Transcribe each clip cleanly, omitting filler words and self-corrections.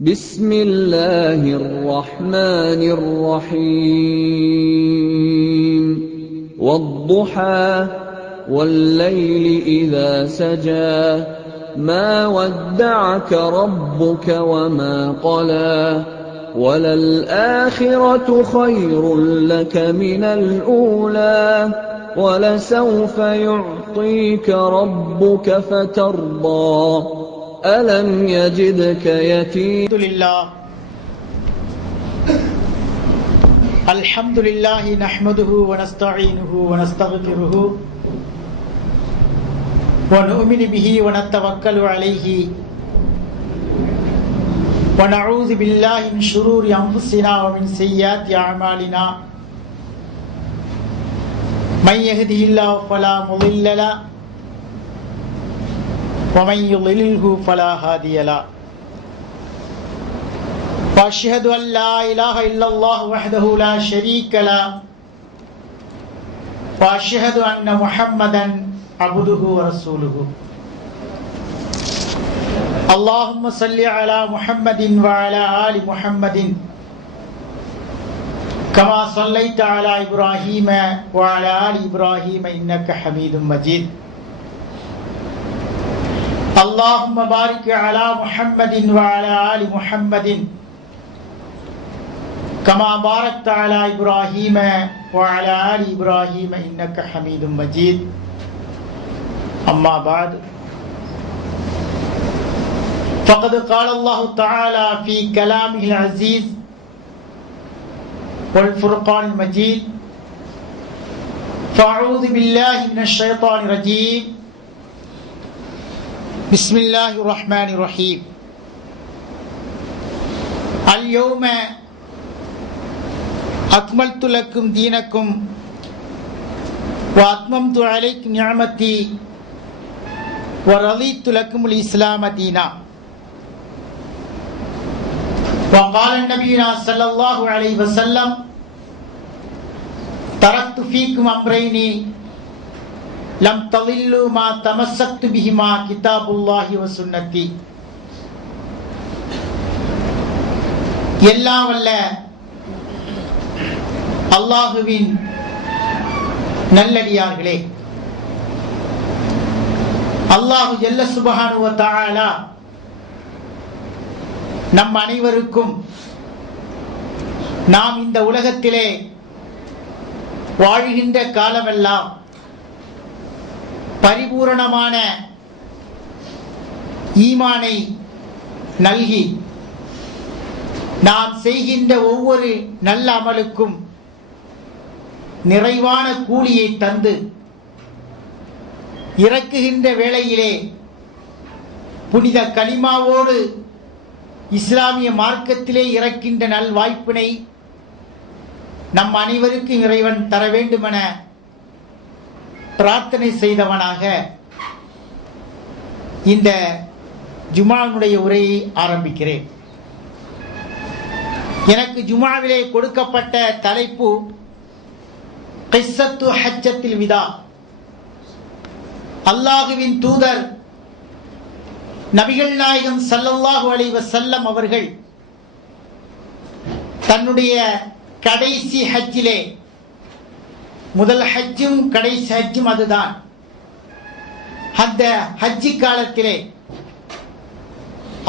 بسم الله الرحمن الرحيم والضحى والليل إذا سجى ما ودعك ربك وما قلى وللآخرة خير لك من الأولى ولسوف يعطيك ربك فترضى ألم يجدك يتيما الحمد لله نحمده ونستعينه ونستغفره ونؤمن به ونتوكل عليه ونعوذ بالله من شرور أنفسنا ومن سيئات أعمالنا من يهده الله فلا مضل له ومن يضلله فلا هادي له وأشهد أن لا إله إلا الله وحده لا شريك له وأشهد أن محمدا عبده ورسوله اللهم صل على محمد وعلى آل محمد كما صليت على إبراهيم وعلى آل إبراهيم إنك حميد مجيد اللهم بارك على محمد وعلى آل محمد كما باركت على إبراهيم وعلى آل إبراهيم إنك حميد مجيد أما بعد فقد قال الله تعالى في كلامه العزيز والفرقان المجيد فأعوذ بالله من الشيطان الرجيم بسم الله الرحمن الرحيم اليوم أكملت لكم دينكم وأتممت عليكم نعمتي ورضيت لكم الإسلام دينا وقال النبي صلى الله عليه وسلم تركت فيكم أمرين لم تضلوا ما تمسكت بهما كتاب الله وسنتي. எல்லாம் வல்ல அல்லாஹுவின் நல்லடியார்களே, அல்லாஹு ஜல்ல சுப்ஹானஹு வ தஆலா நம் அனைவருக்கும் நாம் இந்த உலகத்திலே வாழ்கின்ற காலமெல்லாம் பரிபூரணமான ஈமானை நல்கி நாம் செய்கின்ற ஒவ்வொரு நல்ல அமலுக்கும் நிறைவான கூலியை தந்து இறக்குகின்ற வேளையிலே புனித கலிமாவோடு இஸ்லாமிய மார்க்கத்திலே இறக்கின்ற நல் வாய்ப்பினை நம் அனைவருக்கும் இறைவன் தர வேண்டுமென பிரார்த்தனை செய்தவனாக இந்த ஜுமாவுடைய உரையை ஆரம்பிக்கிறேன். எனக்கு ஜுமாவிலே கொடுக்கப்பட்ட தலைப்பு கிஸ்ஸத்து ஹஜ்ஜத்தில் விதா. அல்லாஹுவின் தூதர் நபிகள் நாயகம் ஸல்லல்லாஹு அலைஹி வஸல்லம் அவர்கள் தன்னுடைய கடைசி ஹஜ்ஜிலே, முதல் ஹஜ்ஜும் கடைசி ஹஜ்ஜும் அதுதான், அந்த ஹஜ்ஜி காலத்திலே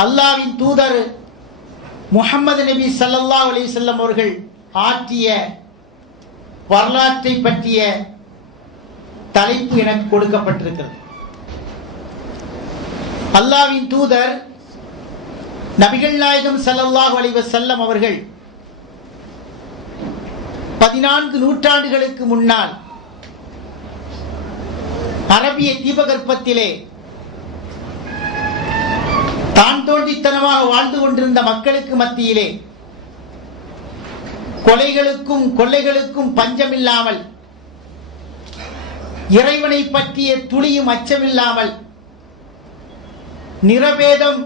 அல்லாஹ்வின் தூதர் முஹம்மது நபி ஸல்லல்லாஹு அலைஹி வஸல்லம் அவர்கள் ஆற்றிய வரலாற்றை பற்றிய தலைப்பு எனக்கு கொடுக்கப்பட்டிருக்கிறது. அல்லாஹ்வின் தூதர் நபிகள் நாயகம் ஸல்லல்லாஹு அலைஹி வஸல்லம் அவர்கள் 14 நூற்றாண்டுகளுக்கு முன்னால் அரபிய தீபகற்பத்திலே தான் தோன்றித்தனமாக வாழ்ந்து கொண்டிருந்த மக்களுக்கு மத்தியிலே கொலைகளுக்கும் கொள்ளைகளுக்கும் பஞ்சமில்லாமல், இறைவனை பற்றிய துளியும் அச்சமில்லாமல், நிறவேதம்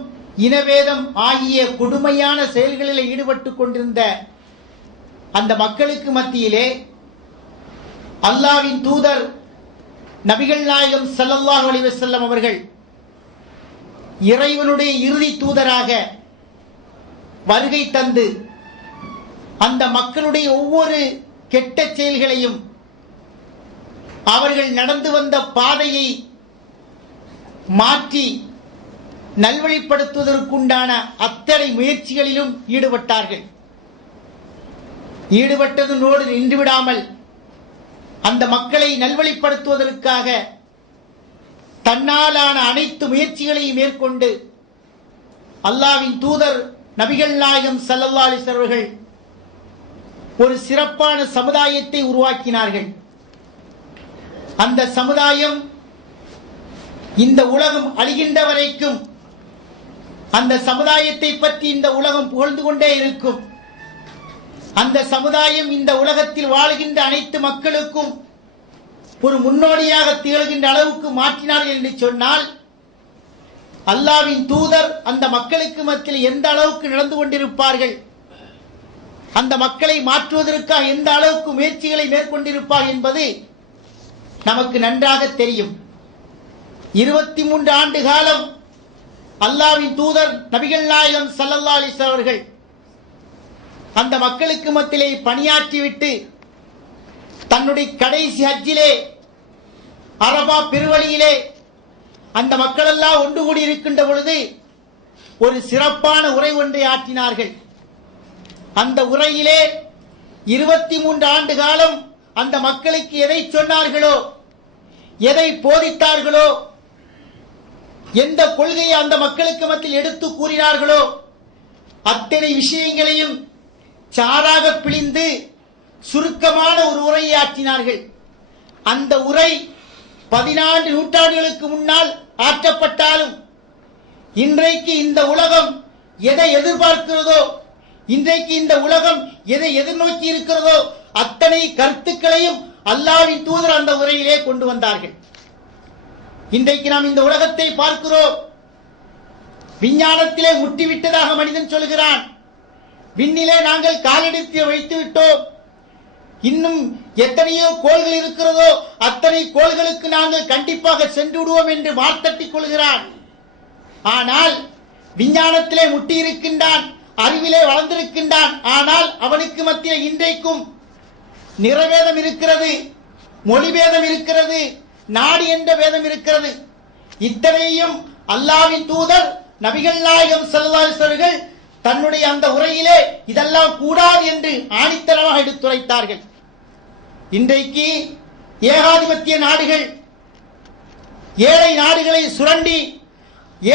இனவேதம் ஆகிய கொடுமையான செயல்களில் ஈடுபட்டுக் கொண்டிருந்த அந்த மக்களுக்கு மத்தியிலே அல்லாஹ்வின் தூதர் நபிகள் நாயகம் ஸல்லல்லாஹு அலைஹி வஸல்லம் அவர்கள் இறைவனுடைய இறுதி தூதராக வருகை தந்து அந்த மக்களுடைய ஒவ்வொரு கெட்ட செயல்களையும் அவர்கள் நடந்து வந்த பாதையை மாற்றி நல்வழிப்படுத்துவதற்குண்டான அத்தனை முயற்சிகளிலும் ஈடுபட்டார்கள். ஈடுபட்டதனோடு நின்றுவிடாமல் அந்த மக்களை நல்வழிப்படுத்துவதற்காக தன்னாலான அனைத்து முயற்சிகளையும் மேற்கொண்டு அல்லாஹ்வின் தூதர் நபிகள் நாயகம் ஸல்லல்லாஹு அலைஹி வஸல்லம் அவர்கள் ஒரு சிறப்பான சமுதாயத்தை உருவாக்கினார்கள். அந்த சமுதாயம் இந்த உலகம் அழிகின்ற வரைக்கும் அந்த சமுதாயத்தை பற்றி இந்த உலகம் புகழ்ந்து கொண்டே இருக்கும். அந்த சமுதாயம் இந்த உலகத்தில் வாழ்கின்ற அனைத்து மக்களுக்கும் ஒரு முன்னோடியாக திகழ்கின்ற அளவுக்கு மாற்றினார்கள் என்று சொன்னால், அல்லாஹ்வின் தூதர் அந்த மக்களுக்கு மத்தியில் எந்த அளவுக்கு நடந்து கொண்டிருப்பார்கள், அந்த மக்களை மாற்றுவதற்காக எந்த அளவுக்கு முயற்சிகளை மேற்கொண்டிருப்பார் என்பது நமக்கு நன்றாக தெரியும். 23 ஆண்டு காலம் அல்லாஹ்வின் தூதர் நபிகள் நாயகம் ஸல்லல்லாஹு அலைஹி வஸல்லம் அவர்கள் அந்த மக்களுக்கு மத்தியிலே பணியாற்றிவிட்டு தன்னுடைய கடைசி ஹஜ்ஜிலே அரபா பெருவழியிலே அந்த மக்கள் எல்லாம் ஒன்று கூடி இருக்கின்ற பொழுது ஒரு சிறப்பான உரை ஒன்றை ஆற்றினார்கள். அந்த உரையிலே 23 ஆண்டு காலம் அந்த மக்களுக்கு எதை சொன்னார்களோ, எதை போதித்தார்களோ, எந்த கொள்கையை அந்த மக்களுக்கு மத்தியில் எடுத்து கூறினார்களோ, அத்தனை விஷயங்களையும் சாராக பிழிந்து சுருக்கமான ஒரு உரையை ஆற்றினார்கள். அந்த உரை 14 நூற்றாண்டுகளுக்கு முன்னால் ஆற்றப்பட்டாலும் இன்றைக்கு இந்த உலகம் எதை எதிர்பார்க்கிறதோ, இன்றைக்கு இந்த உலகம் எதை எதிர்நோக்கி இருக்கிறதோ அத்தனை கருத்துக்களையும் அல்லாஹ்வின் தூதர் அந்த உரையிலே கொண்டு வந்தார்கள். இன்றைக்கு நாம் இந்த உலகத்தை பார்க்கிறோம். விஞ்ஞானத்திலே முட்டிவிட்டதாக மனிதன் சொல்கிறான். விண்ணிலே நாங்கள் காலெடுத்து வைத்து விட்டோம். இன்னும் எத்தனையோ கோள்கள் இருக்கிறதோ அத்தனை கோள்களுக்கு நாங்கள் கண்டிப்பாக சென்று விடுவோம் என்று வார்த்தட்டிக் கொள்கிறான். ஆனால் விஞ்ஞானத்திலே முட்டி இருக்கின்றான், அறிவிலே வளர்ந்திருக்கின்றான். ஆனால் அவனுக்கு மத்தியில் இன்றைக்கும் நிறவேதம் இருக்கிறது, மொழிபேதம் இருக்கிறது, நாடு என்ற வேதம் இருக்கிறது. இத்தனையும் அல்லாஹ்வின் தூதர் நபிகள் நாயகம் ஸல்லல்லாஹு அலைஹி வஸல்லம் தன்னுடைய அந்த உரையிலே இதெல்லாம் கூடாது என்று ஆணித்தரமாக எடுத்துரைத்தார்கள். இன்றைக்கு ஏகாதிபத்திய நாடுகள் ஏழை நாடுகளை சுரண்டி,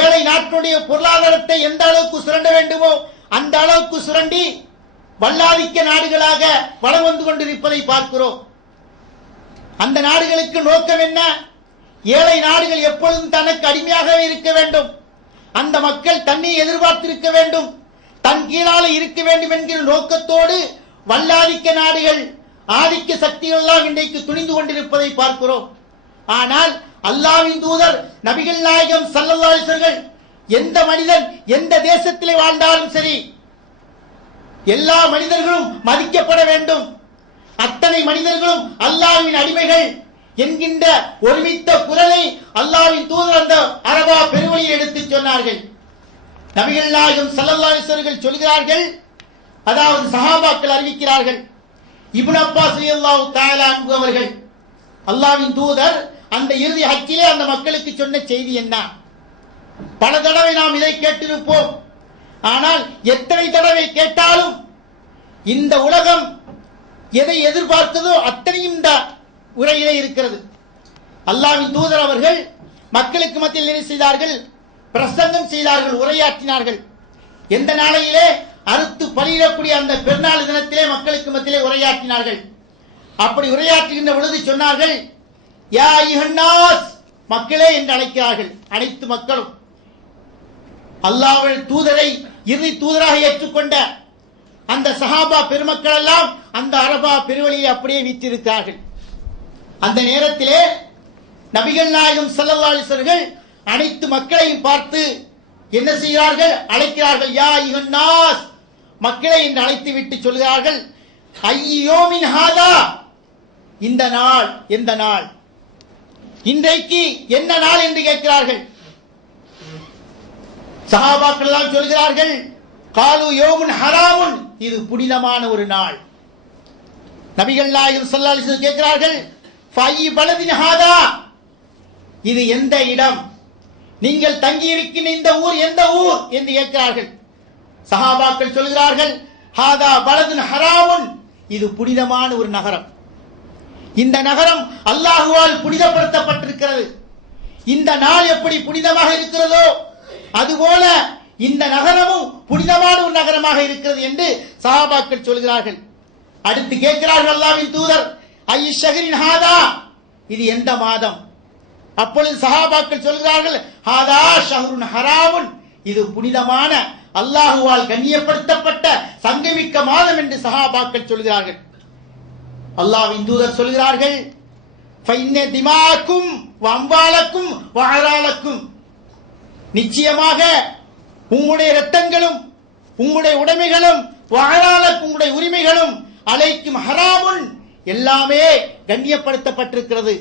ஏழை நாட்டினுடைய பொருளாதாரத்தை எந்த அளவுக்கு சுரண்ட வேண்டுமோ அந்த அளவுக்கு சுரண்டி வல்லாதிக்க நாடுகளாக வலம் வந்து கொண்டிருப்பதை பார்க்கிறோம். அந்த நாடுகளுக்கு நோக்கம் என்ன? ஏழை நாடுகள் எப்பொழுதும் தனக்கு அடிமையாகவே இருக்க வேண்டும், அந்த மக்கள் தன்னை எதிர்பார்த்திருக்க வேண்டும், தன் கீழால இருக்க வேண்டும் என்கிற நோக்கத்தோடு வல்லாதிக்க நாடுகள், ஆதிக்க சக்திகள் எல்லாம் இன்றைக்கு துணிந்து கொண்டிருப்பதை பார்க்கிறோம். ஆனால் அல்லாஹ்வின் தூதர் நபிகள் நாயகம் ஸல்லல்லாஹு அலைஹி வஸல்லம் எந்த மனிதன் எந்த தேசத்திலே வாழ்ந்தாலும் சரி, எல்லா மனிதர்களும் மதிக்கப்பட வேண்டும், அத்தனை மனிதர்களும் அல்லாஹ்வின் அடிமைகள் என்கின்ற ஒருமித்த குரலை அல்லாஹ்வின் தூதர் அந்த அரபா பெருவழியில் எடுத்து சொன்னார்கள். நபிகள் நாயகம் ஸல்லல்லாஹு அலைஹி வஸல்லம் சொல்கிறார்கள், அதாவது சஹாபாக்கள் அறிவிக்கிறார்கள், இப்னு அப்பாஸ் ரலியல்லாஹு தஆலா அன்ஹு அவர்கள் அல்லாஹ்வின் தூதர் அந்த இறுதி ஹஜ்ஜிலே அந்த மக்களுக்கு சொன்ன செய்தி என்ன? பல தடவை நாம் இதை கேட்டிருப்போம். ஆனால் எத்தனை தடவை கேட்டாலும் இந்த உலகம் எதை எதிர்பார்த்ததோ அத்தனையும் இந்த உரையிலே இருக்கிறது. அல்லாஹ்வின் தூதர் அவர்கள் மக்களுக்கு மத்தியில் என்ன செய்தார்கள்? பிரசங்கம் செய்தார்கள், உரையாற்றினார்கள். எந்த நாளையிலே அறுத்து பலியிடக்கூடிய அந்த பெருநாள் தினத்திலே மக்களுக்கு மத்தியிலே உரையாற்றினார்கள். அப்படி உரையாற்றுகின்ற பொழுது சொன்னார்கள், யா அய்யுஹன்னாஸ், மக்களே என்று அழைக்கிறார்கள். அனைத்து மக்களும் அல்லாஹ்வின் தூதரை இறுதி தூதராக ஏற்றுக்கொண்ட அந்த சஹாபா பெருமக்கள் எல்லாம் அந்த அரபா பெருவழியை அப்படியே வீற்றிருக்கிறார்கள். அந்த நேரத்திலே நபிகள் நாயகம் ஸல்லல்லாஹு அலைஹி வஸல்லம் அனைத்து மக்களையும் பார்த்து என்ன செய்கிறார்கள்? அழைக்கிறார்கள். யா அய்யுஹன்னாஸ், மக்களை என்று அழைத்து விட்டு சொல்கிறார்கள், ஐயோமின் ஹாதா, இந்த நாள் எந்த நாள், இன்றைக்கு என்ன நாள் என்று கேட்கிறார்கள். சஹாபாக்கள் எல்லாம் சொல்கிறார்கள், காலு யௌமுன் ஹராமுன், இது புனிதமான ஒரு நாள். நபிகள் நாயகம் ஸல்லல்லாஹு அலைஹி வஸல்லம் கேட்கிறார்கள், ஃபை பலதின் ஹாதா, இது எந்த இடம், நீங்கள் தங்கி இருக்கின்ற இந்த ஊர் எந்த ஊர் என்று கேட்கிறார்கள். சஹாபாக்கள் சொல்கிறார்கள், ஹாதா பலதுன் ஹராமுன், இது புனிதமான ஒரு நகரம். இந்த நகரம் அல்லாஹுவால் புனிதப்படுத்தப்பட்டிருக்கிறது. இந்த நாள் எப்படி புனிதமாக இருக்கிறதோ அதுபோல இந்த நகரமும் புனிதமான ஒரு நகரமாக இருக்கிறது என்று சஹாபாக்கள் சொல்கிறார்கள். அடுத்து கேட்கிறார்கள் அல்லாஹ்வின் தூதர், ஐ ஷஹரின் ஹாதா, இது எந்த மாதம்? அப்பொழுது சஹாபாக்கள் சொல்கிறார்கள், ஹாதா ஷஹ்ருன் ஹராமுன், இது புனிதமான அல்லாஹுவால் கண்ணியப்படுத்தப்பட்ட சங்கமிக்க மாதம் என்று சஹாபாக்கள் சொல்கிறார்கள். அல்லாஹ்வின் தூதர் சொல்கிறார்கள், ஃபைன்ன திமாக்கும் வம்பாலக்கும் வஅராலக்கும், நிச்சயமாக உங்களுடைய இரத்தங்களும் உங்களுடைய உடைமைகளும் வஅராலக்கும் உங்களுடைய உரிமைகளும் அலைக்கும் ஹராமுன், எல்லாமே கண்ணியப்படுத்தப்பட்டிருக்கிறது,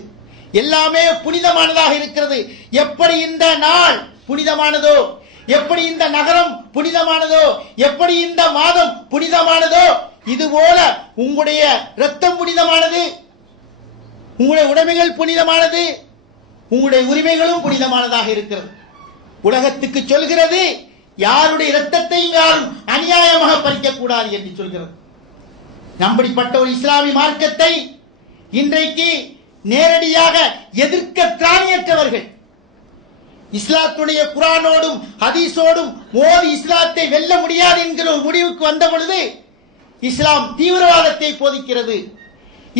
எல்லாமே புனிதமானதாக இருக்கிறது. எப்படி இந்த நாள் புனிதமானதோ, எப்படி இந்த நகரம் புனிதமானதோ, எப்படி இந்த மாதம் புனிதமானதோ, இதுபோல உங்களுடைய இரத்தம் புனிதமானது, உங்களுடைய உடைமைகள் புனிதமானது, உங்களுடைய உரிமைகளும் புனிதமானதாக இருக்கிறது. உலகத்துக்கு சொல்கிறது, யாருடைய இரத்தத்தையும் யாரும் அநியாயமாக பறிக்க கூடாது என்று சொல்கிறது. அப்படிப்பட்ட ஒரு இஸ்லாமிய மார்க்கத்தை இன்றைக்கு நேரடியாக எதிர்க்க திராணியற்றவர்கள், இஸ்லாத்துடைய குர்ஆனோடும் ஹதீஸோடும் மோதி இஸ்லாத்தை வெல்ல முடியாது என்கிற ஒரு முடிவுக்கு வந்த பொழுது இஸ்லாம் தீவிரவாதத்தை போதிக்கிறது,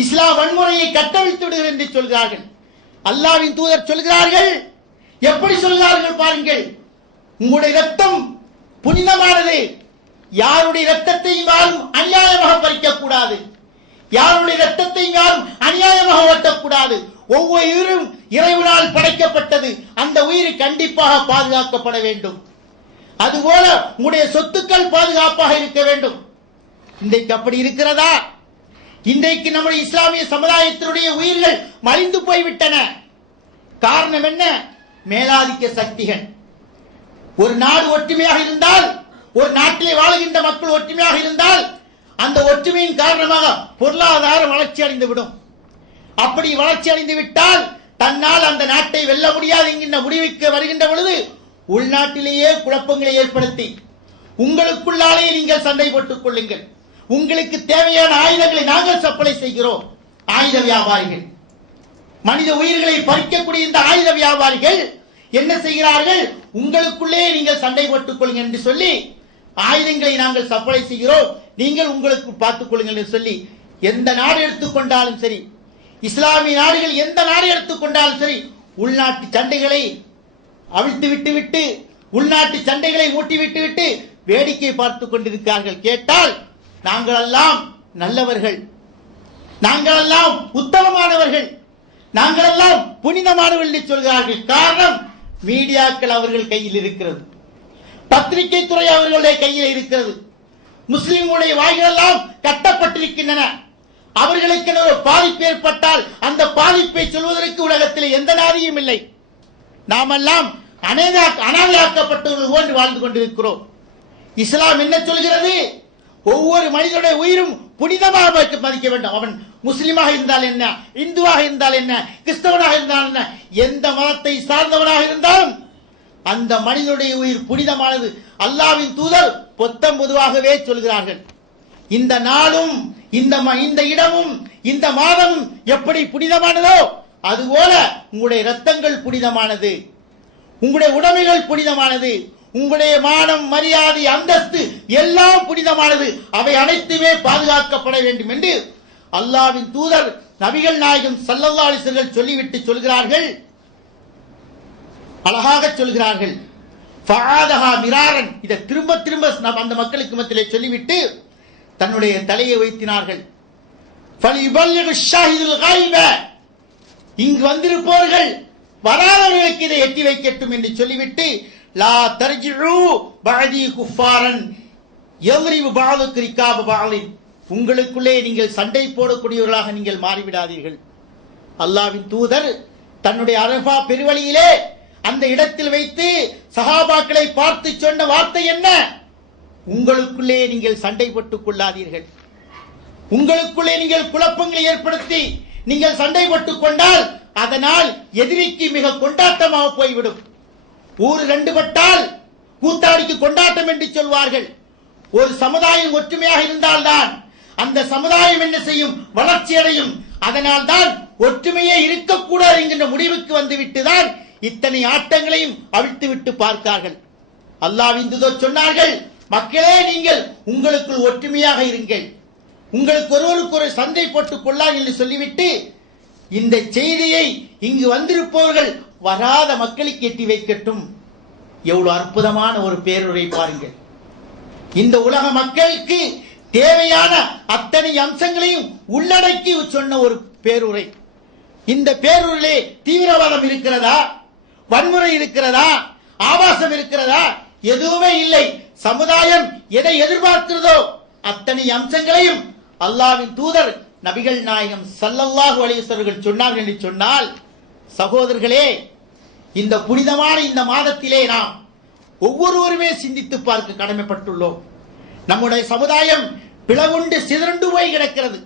இஸ்லாம் வன்முறையை கட்டவிழ்த்து விடுகிறது என்று சொல்கிறார்கள். அல்லாஹ்வின் தூதர் சொல்கிறார்கள், எப்படி சொல்கிறார்கள் பாருங்கள், உங்களுடைய இரத்தம் புனிதமானது, யாருடைய இரத்தத்தை யாரும் அநியாயமாக பறிக்க கூடாது, யாருடைய இரத்தத்தை யாரும் அநியாயமாக ஓட்டக்கூடாது. ஒவ்வொரு உயிரும் இறைவனால் படைக்கப்பட்டது, அந்த உயிர் கண்டிப்பாக பாதுகாக்கப்பட வேண்டும். அதுபோல உங்களுடைய சொத்துக்கள் பாதுகாப்பாக இருக்க வேண்டும். இன்றைக்கு அப்படி இருக்கிறதா? இன்றைக்கு நம்முடைய இஸ்லாமிய சமுதாயத்தினுடைய உயிர்கள் மலிந்து போய்விட்டன. காரணம் என்ன? மேலாதிக்க சக்திகள். ஒரு நாடு ஒற்றுமையாக இருந்தால், ஒரு நாட்டிலே வாழுகின்ற மக்கள் ஒற்றுமையாக இருந்தால், அந்த ஒற்றுமையின் காரணமாக பொருளாதார வளர்ச்சி அடைந்துவிடும். அப்படி வளர்ச்சி அடைந்து விட்டால் தன்னால் அந்த நாட்டை வெல்ல முடியாது என்கின்ற முடிவுக்கு வருகின்ற பொழுது உள்நாட்டிலேயே குழப்பங்களை ஏற்படுத்தி உங்களுக்குள்ளாலே நீங்கள் சண்டை போட்டுக் கொள்ளுங்கள், உங்களுக்கு தேவையான ஆயுதங்களை நாங்கள் சப்ளை செய்கிறோம். ஆயுத வியாபாரிகள், மனித உயிர்களை பறிக்கக்கூடிய இந்த ஆயுத வியாபாரிகள் என்ன செய்கிறார்கள்? உங்களுக்குள்ளே நீங்கள் சண்டை போட்டுக் கொள்ளுங்கள் என்று சொல்லி ஆயுதங்களை நாங்கள் சப்ளை செய்கிறோம், நீங்கள் உங்களுக்கு பார்த்துக் கொள்ளுங்கள் என்று சொல்லி எந்த நாடு எடுத்துக்கொண்டாலும் சரி, இஸ்லாமிய நாடுகள் எந்த நாடு எடுத்துக்கொண்டாலும் சரி, உள்நாட்டு சண்டைகளை அவிழ்த்து விட்டு உள்நாட்டு சண்டைகளை மூட்டி விட்டு வேடிக்கை பார்த்துக் கொண்டிருக்கிறார்கள். கேட்டால் நாங்கள் எல்லாம் நல்லவர்கள், நாங்கள் எல்லாம் உத்தமமானவர்கள், நாங்கள் எல்லாம் புனிதமானவர்கள் என்று சொல்கிறார்கள். காரணம், மீடியாக்கள் அவர்கள் கையில் இருக்கிறது, பத்திரிகை துறை அவர்களுடைய கையில் இருக்கிறது, முஸ்லிம்களுடைய வாய்கள் எல்லாம் கட்டப்பட்டிருக்கின்றன. அவர்களுக்கு ஒரு பாதிப்பு ஏற்பட்டால் அந்த பாதிப்பை சொல்வதற்கு உலகத்தில் எந்த நாதியும் இல்லை. நாமெல்லாம் அனாதையாக்கப்பட்டவர்கள் போன்று வாழ்ந்து கொண்டிருக்கிறோம். இஸ்லாம் என்ன சொல்கிறது? ஒவ்வொரு மனிதனுடைய உயிரும் புனிதமாக மதிக்க வேண்டும். அவன் முஸ்லிமாக இருந்தால் என்ன, இந்துவாக இருந்தால் என்ன, கிறிஸ்தவனாக இருந்தால் என்ன, எந்த மதத்தை சார்ந்தவனாக இருந்தாலும் அந்த மனிதனுடைய உயிர் புனிதமானது. அல்லாஹ்வின் தூதர் பொத்தம் பொதுவாகவே சொல்கிறார்கள். இந்த நாளும் இந்த இடமும் இந்த மாதமும் எப்படி புனிதமானதோ அதுபோல உங்களுடைய இரத்தங்கள் புனிதமானது, உங்களுடைய உடைமைகள் புனிதமானது, உங்களுடைய மானம், மரியாதை, அந்தஸ்து எல்லாம் புனிதமானது. அவை அனைத்துமே பாதுகாக்கப்பட வேண்டும் என்று அல்லாஹ்வின் தூதர் நபிகள் நாயகம் ஸல்லல்லாஹு அலைஹி வஸல்லம் சொல்லிவிட்டு சொல்கிறார்கள், அழகாக சொல்கிறார்கள். ஃபஆதஹா மிராரன், இதை திரும்ப திரும்ப அந்த மக்களுக்கு மத்தியிலே சொல்லிவிட்டு தன்னுடைய தலையை வைத்தினார்கள். ஃபலியுபல்லிகு ஷாஹிதுல் கைப, இங்கு வந்திருப்பவர்கள் வராதவர்களுக்கு இதை எட்டி வைக்கட்டும் என்று சொல்லிவிட்டு, லா தர்ஜிஉ பஅதி குஃபாரன் யضرب பஅதுக்கு ரிகாப பஅலின், உங்களுக்குள்ளே நீங்கள் சண்டை போடக்கூடியவர்களாக நீங்கள் மாறிவிடாதீர்கள். அல்லாஹ்வின் தூதர் தன்னுடைய அரஃபா பெருவழியிலே அந்த இடத்தில் வைத்து சஹாபாக்களை பார்த்து சொன்ன வார்த்தை என்ன? உங்களுக்குள்ளே நீங்கள் சண்டை போட்டுக் கொள்ளாதீர்கள். உங்களுக்குள்ளே நீங்கள் குழப்பங்களை ஏற்படுத்தி நீங்கள் சண்டை போட்டுக் கொண்டால் அதனால் எதிரிக்கு மிக கொண்டாட்டமாக போய்விடும். ஊர் ரெண்டு பட்டால் கூத்தாடிக்கு கொண்டாட்டம் என்று சொல்வார்கள். ஒரு சமுதாயம் ஒற்றுமையாக இருந்தால்தான் அந்த சமுதாயம் என்ன செய்யும்? வளர்ச்சி அடையும். அதனால் தான் ஒற்றுமையே இருக்கக்கூடாது என்கின்ற முடிவுக்கு வந்துவிட்டுதான் இத்தனை ஆட்டங்களையும் அவிழ்த்து விட்டு பார்த்தார்கள். அல்லாஹ்வின் தூதர் சொன்னார்கள், மக்களே நீங்கள் உங்களுக்குள் ஒற்றுமையாக இருங்கள், உங்களுக்கு ஒருவருக்கு ஒரு சண்டை போட்டுக் கொள்ளார் என்று சொல்லிவிட்டு இந்த செய்தியை இங்கு வந்திருப்பவர்கள் வராத மக்களுக்கு எட்டி வைக்கட்டும். எவ்வளவு அற்புதமான ஒரு பேருரை பாருங்கள். இந்த உலக மக்களுக்கு தேவையான அத்தனை அம்சங்களையும் உள்ளடக்கி சொன்ன ஒரு பேருரை. இந்த பேருரையிலே தீவிரவாதம் இருக்கிறதா, வன்முறை இருக்கிறதா, ஆபாசம் இருக்கிறதா? எதுவுமே இல்லை. சமுதாயம் எதை எதிர்பார்க்கிறதோ அத்தனை அம்சங்களையும் அல்லாஹ்வின் தூதர் நபிகள் நாயகம் ஸல்லல்லாஹு அலைஹி வஸல்லம் சொன்னார்கள் என்று சொன்னால், சகோதரர்களே, இந்த புனிதமான இந்த மாதத்திலே நாம் ஒவ்வொருவருமே சிந்தித்து பார்க்க கடமைப்பட்டுள்ளோம். நம்முடைய சமுதாயம் பிளவுண்டு சிதறண்டு போய் கிடக்கிறது.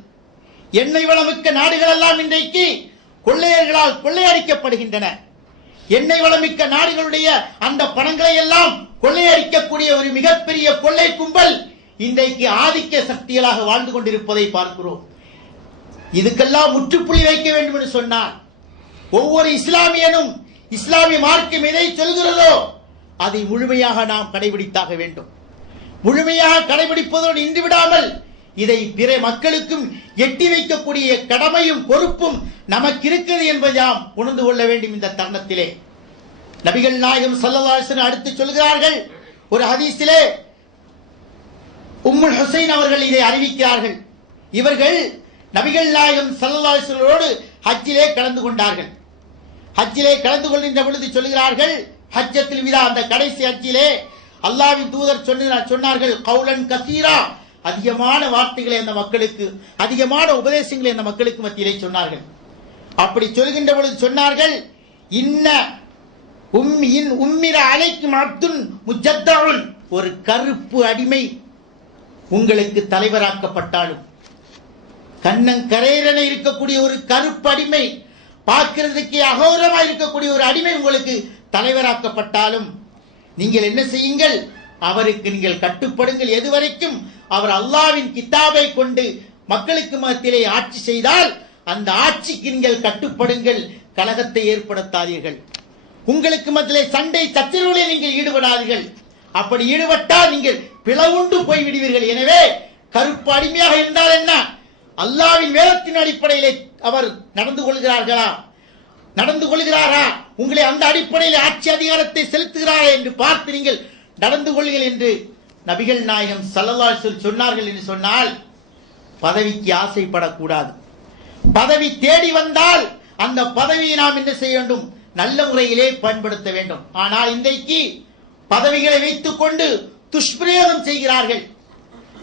எண்ணெய் வளமிக்க நாடுகள் எல்லாம் இன்றைக்கு கொள்ளையர்களால் கொள்ளையடிக்கப்படுகின்றன. எண்ணெய் வளமிக்க நாடுகளுடைய அந்த பணங்களை எல்லாம் கொள்ளையடிக்கக்கூடிய ஒரு மிகப்பெரிய கொள்ளை கும்பல் இன்றைக்கு ஆதிக்க சக்திகளாக வாழ்ந்து கொண்டிருப்பதை பார்க்கிறோம். இதுக்கெல்லாம் முற்றுப்புள்ளி வைக்க வேண்டும் என்று சொன்னார். ஒவ்வொரு இஸ்லாமியனும் இஸ்லாமிய மார்க்கம் எதை சொல்கிறதோ அதை முழுமையாக நாம் கடைபிடித்தாக வேண்டும். முழுமையாக கடைபிடிப்பதோடு நின்று விடாமல் இதை பிற மக்களுக்கும் எட்டி வைக்கக்கூடிய கடமையும் பொறுப்பும் நமக்கு இருக்கிறது என்பதை நாம் உணர்ந்து கொள்ள வேண்டும். இந்த தருணத்திலே நபிகள் நாயகம் ஸல்லல்லாஹு அலைஹி வஸல்லம் அடுத்து சொல்கிறார்கள், ஒரு ஹதீஸிலே உம்முல் ஹுசைன் அவர்கள் இதை அறிவிக்கிறார்கள். இவர்கள் நபிகள் நாயகம் ஸல்லல்லாஹு அலைஹி வஸல்லமோடு ஹஜ்ஜிலே கலந்து கொண்டார்கள். ஹஜ்ஜிலே கலந்து கொள்கின்ற பொழுது சொல்கிறார்கள், ஹஜ்ஜத்துல் விதா அந்த கடைசி ஹஜ்ஜிலே அல்லாஹ்வின் தூதர் சொன்னார்கள், கௌலன் கசீரா, அதிகமான வார்த்தைகளை அந்த மக்களுக்கு, அதிகமான உபதேசங்களை அந்த மக்களுக்கு மத்தியிலே சொன்னார்கள். அப்படி சொல்கின்ற பொழுது சொன்னார்கள், இன்ன உம்மிர அலைக்கும் அப்துன் முஜத்தஉன், ஒரு கருப்பு அடிமை உங்களுக்கு தலைவராக்கப்பட்டாலும், கண்ணங்கரையரென இருக்கக்கூடிய ஒரு கருப்பு அடிமை, பார்க்கிறதுக்கு அகோரமாக இருக்கக்கூடிய ஒரு அடிமை உங்களுக்கு தலைவராக்கப்பட்டாலும் நீங்கள் என்ன செய்யுங்கள்? அவருக்கு நீங்கள் கட்டுப்படுங்கள். எதுவரைக்கும் அவர் அல்லாஹ்வின் கிதாபை கொண்டு மக்களுக்கு மத்தியிலே ஆட்சி செய்தால் அந்த ஆட்சிக்கு நீங்கள் கட்டுப்படுங்கள். கலகத்தை ஏற்படுத்தாதீர்கள். உங்களுக்கு மத்தியிலே சண்டை சச்சரவுகளில் நீங்கள் ஈடுபடாதீர்கள். அப்படி ஈடுபட்டால் நீங்கள் பிளவுண்டு போய்விடுவீர்கள். எனவே கருப்பு அடிமையாக இருந்தால் என்ன? அல்லாஹ்வின் வேதத்தின் அடிப்படையிலே அவர் நடந்து கொள்கிறாரா? உங்களை அந்த அடிப்படையில் ஆட்சி அதிகாரத்தை செலுத்துகிறாரா என்று பார்த்து நீங்கள் நடந்து கொள்ளுங்கள் என்று நபிகள் நாயகம் ஸல்லல்லாஹு அலைஹி வஸல்லம் சொன்னார்கள். என்று சொன்னால் பதவிக்கு ஆசைப்படக்கூடாது. பதவி தேடி வந்தால் அந்த பதவியை நாம் என்ன செய்ய வேண்டும்? நல்ல முறையிலே பயன்படுத்த வேண்டும். ஆனால் இன்றைக்கு பதவிகளை வைத்துக் கொண்டு துஷ்பிரயோகம் செய்கிறார்கள்.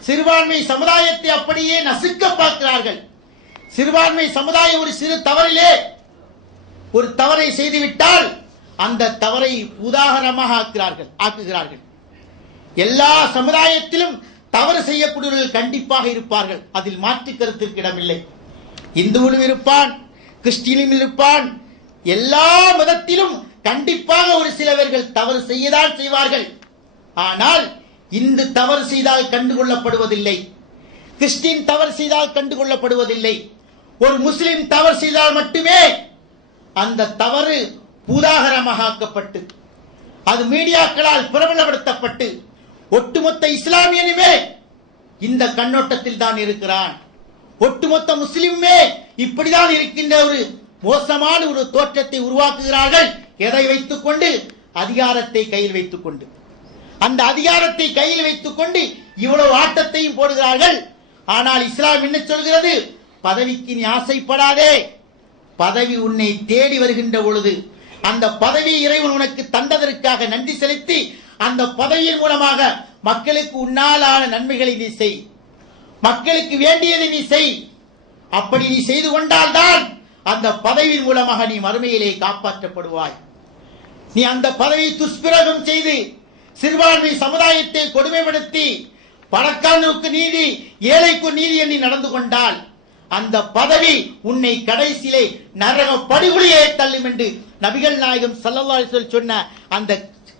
சிறுபான்மை சமுதாயத்தை அப்படியே நசுக்க பார்க்கிறார்கள். சிறுபான்மை சமுதாயம் ஒரு சிறு தவறிலே ஒரு தவறை செய்துவிட்டால் அந்த தவறை உதாரணமாக ஆக்குகிறார்கள். எல்லா சமுதாயத்திலும் தவறு செய்யக்கூடியவர்கள் கண்டிப்பாக இருப்பார்கள். அதில் மாற்று கருத்திற்கு இடமில்லை. இந்துவிலும் இருப்பான், கிறிஸ்டியனும் இருப்பான். எல்லா மதத்திலும் கண்டிப்பாக ஒரு சிலவர்கள் தவறு செய்யதான் செய்வார்கள். ஆனால் இந்து தவறு செய்தால் கண்டுகொள்ளப்படுவதில்லை, கிறிஸ்டின் தவறு செய்தால் கண்டுகொள்ளப்படுவதில்லை. ஒரு முஸ்லிம் தவறு செய்தால் மட்டுமே அந்த தவறு பூதாகரமாக ஆக்கப்பட்டு அது மீடியாக்களால் பிரபலப்படுத்தப்பட்டு ஒட்டுமொத்த இஸ்லாமியனுமே இந்த கண்ணோட்டத்தில் தான் இருக்கிறான். ஒட்டுமொத்த முஸ்லிமே இப்படிதான் இருக்கின்ற ஒரு மோசமான ஒரு தோற்றத்தை உருவாக்குகிறார்கள். எதை வைத்துக் கொண்டு? அதிகாரத்தை கையில் வைத்துக் கொண்டு. அந்த அதிகாரத்தை கையில் வைத்துக் கொண்டு இவ்வளவு ஆட்டத்தையும் போடுகிறார்கள். ஆனால் இஸ்லாம் என்ன சொல்கிறது? பதவிக்கு நீ ஆசைப்படாதே. பதவி உன்னை தேடி வருகின்ற பொழுது அந்த பதவி இறைவன் உனக்கு தந்ததற்காக நன்றி செலுத்தி அந்த பதவியின் மூலமாக மக்களுக்கு உன்னாலான நன்மைகளை நீ செய், மக்களுக்கு வேண்டியதை நீ செய். அப்படி நீ செய்து கொண்டால்தான் அந்த பதவியின் மூலமாக நீ மறுமையிலே காப்பாற்றப்படுவாய். நீ அந்த பதவியை துஷ்பிரயோகம் செய்து சிறுபான்மை சமுதாயத்தை கொடுமைப்படுத்தி பணக்காரனுக்கு நீதி ஏழைக்கு நீதி என்று நடந்து கொண்டால் அந்த பதவி உன்னை கடைசியிலே நரக படுகொலையே தள்ளும் என்று நபிகள் நாயகம் ஸல்லல்லாஹு அலைஹி வஸல்லம் சொன்ன அந்த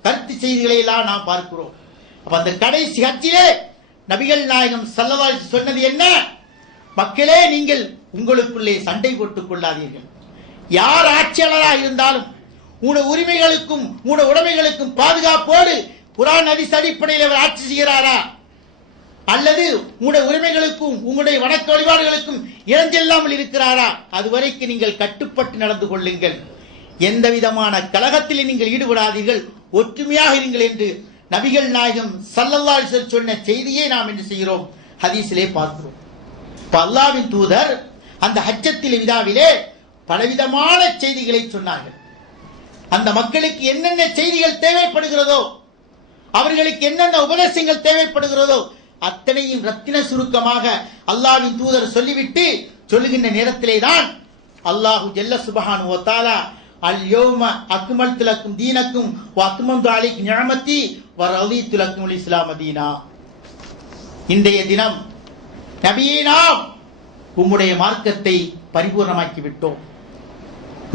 கருத்து செய்திகளை எல்லாம் நாம் பார்க்கிறோம். அப்ப அந்த கடைசி ஹஜ்ஜிலே நபிகள் நாயகம் ஸல்லல்லாஹு அலைஹி வஸல்லம் சொன்னது என்ன? மக்களே, நீங்கள் உங்களுக்குள்ளே சண்டை போட்டுக் கொள்ளாதீர்கள். யார் ஆட்சியாளராக இருந்தாலும் உங்களுடைய உரிமைகளுக்கும் உங்களுடைய உடைமைகளுக்கும் பாதுகாப்போடு குர்ஆன் ஹதீஸ் அடிப்படையில் அவர் ஆட்சி செய்கிறாரா, அல்லது உங்களுடைய உரிமைகளுக்கும் உங்களுடைய வணக்க வழிபாடுகளுக்கும் இறஞ்செல்லாமல் இருக்கிறாரா, அதுவரைக்கும் நீங்கள் கட்டுப்பட்டு நடந்து கொள்ளுங்கள். எந்த விதமான கலகத்தில் நீங்கள் ஈடுபடாதீர்கள், ஒற்றுமையாக இருங்கள் என்று நபிகள் நாயகம் ஸல்லல்லாஹு அலைஹி வஸல்லம் சொன்ன செய்தியை நாம் என்ன செய்கிறோம்? ஹதீஸிலே பார்க்கிறோம். அல்லாஹ்வின் தூதர் அந்த ஹஜ்ஜத்தில் விதாவிலே பலவிதமான செய்திகளை சொன்னார்கள். அந்த மக்களுக்கு என்னென்ன செய்திகள் தேவைப்படுகிறதோ, அவர்களுக்கு என்னென்ன உபதேசங்கள் தேவைப்படுகிறதோ அத்தனையும் ரத்தின சுருக்கமாக அல்லாஹ்வின் தூதர் சொல்லிவிட்டு சொல்லுகின்ற நேரத்திலே தான் அல்லாஹு ஜல்ல சுப்ஹானஹு வ தஆலா அல் யௌம அக்மல்து லக்கும் தீனக்கும் வ அத்மம்து அலைக்கும் நிஅமதி வ ரதீது லக்குமுல் இஸ்லாம தீனா. இன்றைய தினம் நபியே, நாம் உம்முடைய மார்க்கத்தை பரிபூர்ணமாக்கி விட்டோம்,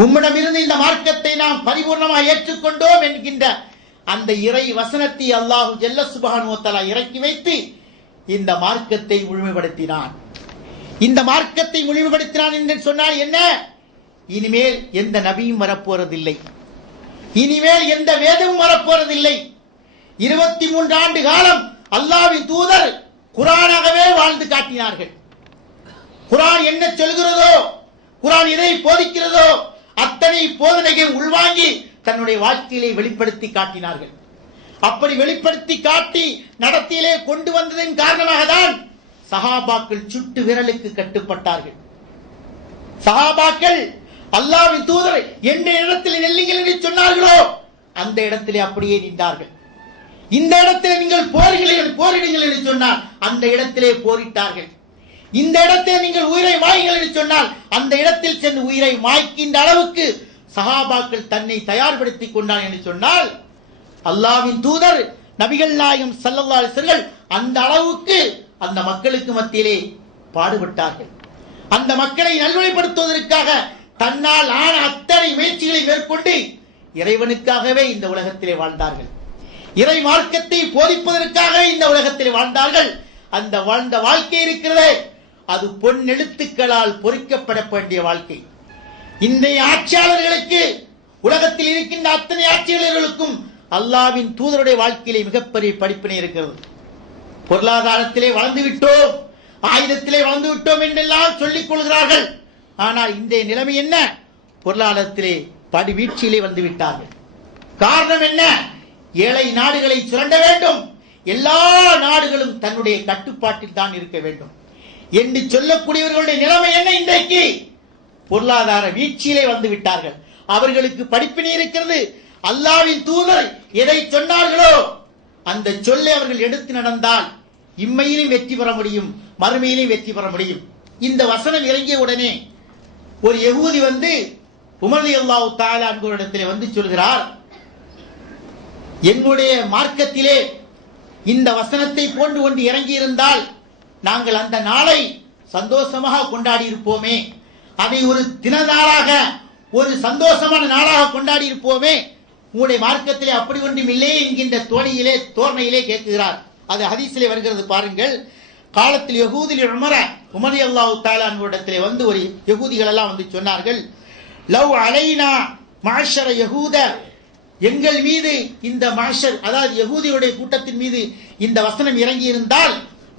உம்மிடமிருந்து இந்த மார்க்கத்தை நாம் பரிபூர்ணமாக ஏற்றுக்கொண்டோம் என்கின்ற அந்த இறை வசனத்தை அல்லாஹு ஜல்ல சுப்ஹானஹு வ தஆலா இறக்கி வைத்து இந்த மார்க்கத்தை முழுமைப்படுத்தினான். இந்த மார்க்கத்தை முழுமைப்படுத்தினான் என்று சொன்னால் என்ன? இனிமேல் எந்த நபியும் வரப்போறதில்லை, இனிமேல் எந்த வேதமும் வரப்போறதில்லை. 23 ஆண்டு காலம் அல்லாஹ்வின் தூதர் குர்ஆனாகவே வாழ்ந்து காட்டினார்கள். குர்ஆன் என்ன சொல்கிறதோ, குர்ஆன் எதை போதிக்கிறதோ அத்தனை போதனைகள் உள்வாங்கி தன்னுடைய வாழ்க்கையிலே வெளிப்படுத்தி காட்டினார்கள். அப்படி வெளிப்படுத்தி காட்டி நடத்தியிலே கொண்டு வந்ததன் காரணமாக தான் சஹாபாக்கள் சுட்டு விரலுக்கு கட்டுப்பட்டார்கள். சஹாபாக்கள் அல்லாஹ்வின் தூதர் எந்த இடத்தில் நெல்லுங்கள் என்று சொன்னார்களோ அந்த இடத்திலே அப்படியே நின்றார்கள். இந்த இடத்திலே நீங்கள் போரிடுங்கள் என்று சொன்னால் அந்த இடத்திலே போரிட்டார்கள். இந்த இடத்தில் நீங்கள் உயிரை மாய்கள் என்று சொன்னால் அந்த இடத்தில் சென்று உயிரை மாய்க்கின்ற அளவுக்கு சஹாபாக்கள் தன்னை தயார்படுத்திக் கொண்டார் என்று சொன்னால் அல்லாஹ்வின் தூதர் நபிகள் நாயகம் ஸல்லல்லாஹு அலைஹி வஸல்லம் அந்த அளவுக்கு அந்த மக்களுக்கு மத்தியிலே பாடுபட்டார்கள். அந்த மக்களை நல்வழிப்படுத்துவதற்காக தன்னால் ஆன அத்தனை முயற்சிகளை மேற்கொண்டு இறைவனுக்காகவே இந்த உலகத்திலே வாழ்ந்தார்கள். இறை மார்க்கத்தை போதிப்பதற்காக இந்த உலகத்திலே வாழ்ந்தார்கள். அந்த வாழ்ந்த வாழ்க்கை இருக்கிறதே, அது பொன் எழுத்துக்களால் பொறிக்கப்பட வேண்டிய வாழ்க்கை. இன்றைய ஆட்சியாளர்களுக்கு, உலகத்தில் இருக்கின்ற அத்தனை ஆட்சியாளர்களுக்கும் அல்லாஹ்வின் தூதருடைய வாழ்க்கையிலே மிகப்பெரிய படிப்பினை இருக்கிறது. பொருளாதாரத்திலே வளர்ந்து விட்டோம், ஆயுதத்திலே வளர்ந்து விட்டோம் என்றெல்லாம் சொல்லிக் கொள்கிறார்கள். ஆனால் இன்றைய நிலைமை என்ன? பொருளாதாரத்திலே படுவீழ்ச்சியிலே வந்து விட்டார்கள். காரணம் என்ன? ஏழை நாடுகளை சுரண்ட வேண்டும், எல்லா நாடுகளும் தன்னுடைய கட்டுப்பாட்டில் தான் இருக்க வேண்டும் என்று சொல்லக்கூடியவர்களுடைய நிலைமை என்ன? இன்றைக்கு பொருளாதார வீழ்ச்சியிலே வந்து விட்டார்கள். அவர்களுக்கு படிப்பினை இருக்கிறது. அல்லாஹ்வின் தூதர் எதை சொன்னார்களோ அந்த சொல்லை அவர்கள் எடுத்து நடந்தால் இம்மையிலும் வெற்றி பெற முடியும், மறுமையிலும் வெற்றி பெற முடியும். இந்த வசனம் இறங்கிய உடனே ஒரு யகூதி வந்து உமர் ரலியல்லாஹு தஆலா அன்ஹுவிடத்திலே வந்து சொல்கிறார், எங்களுடைய மார்க்கத்திலே இந்த வசனத்தை போன்று ஒன்று இறங்கி இருந்தால் நாங்கள் அந்த நாளை சந்தோஷமாக கொண்டாடி இருப்போமே, அதை ஒரு தினநாளாக ஒரு சந்தோஷமான நாளாக கொண்டாடி இருப்போமே, உங்களுடைய மார்க்கத்திலே அப்படி ஒன்றும் இல்லையே என்கின்ற தோரணையிலே கேட்கிறார். அது ஹதீஸிலே வருகிறது பாருங்கள். காலத்தில் யகூதில் உமர் ரலியல்லாஹு தஆலா அன்ஹுவிடத்திலே வந்து ஒரு யகூதிகள் எல்லாம் வந்து சொன்னார்கள், லவ் அலைனா மஅஷர யகூத, எங்கள் மீது இந்த மஅஷர் அதாவது யகூதியுடைய கூட்டத்தின் மீது இந்த வசனம் இறங்கி இருந்தால்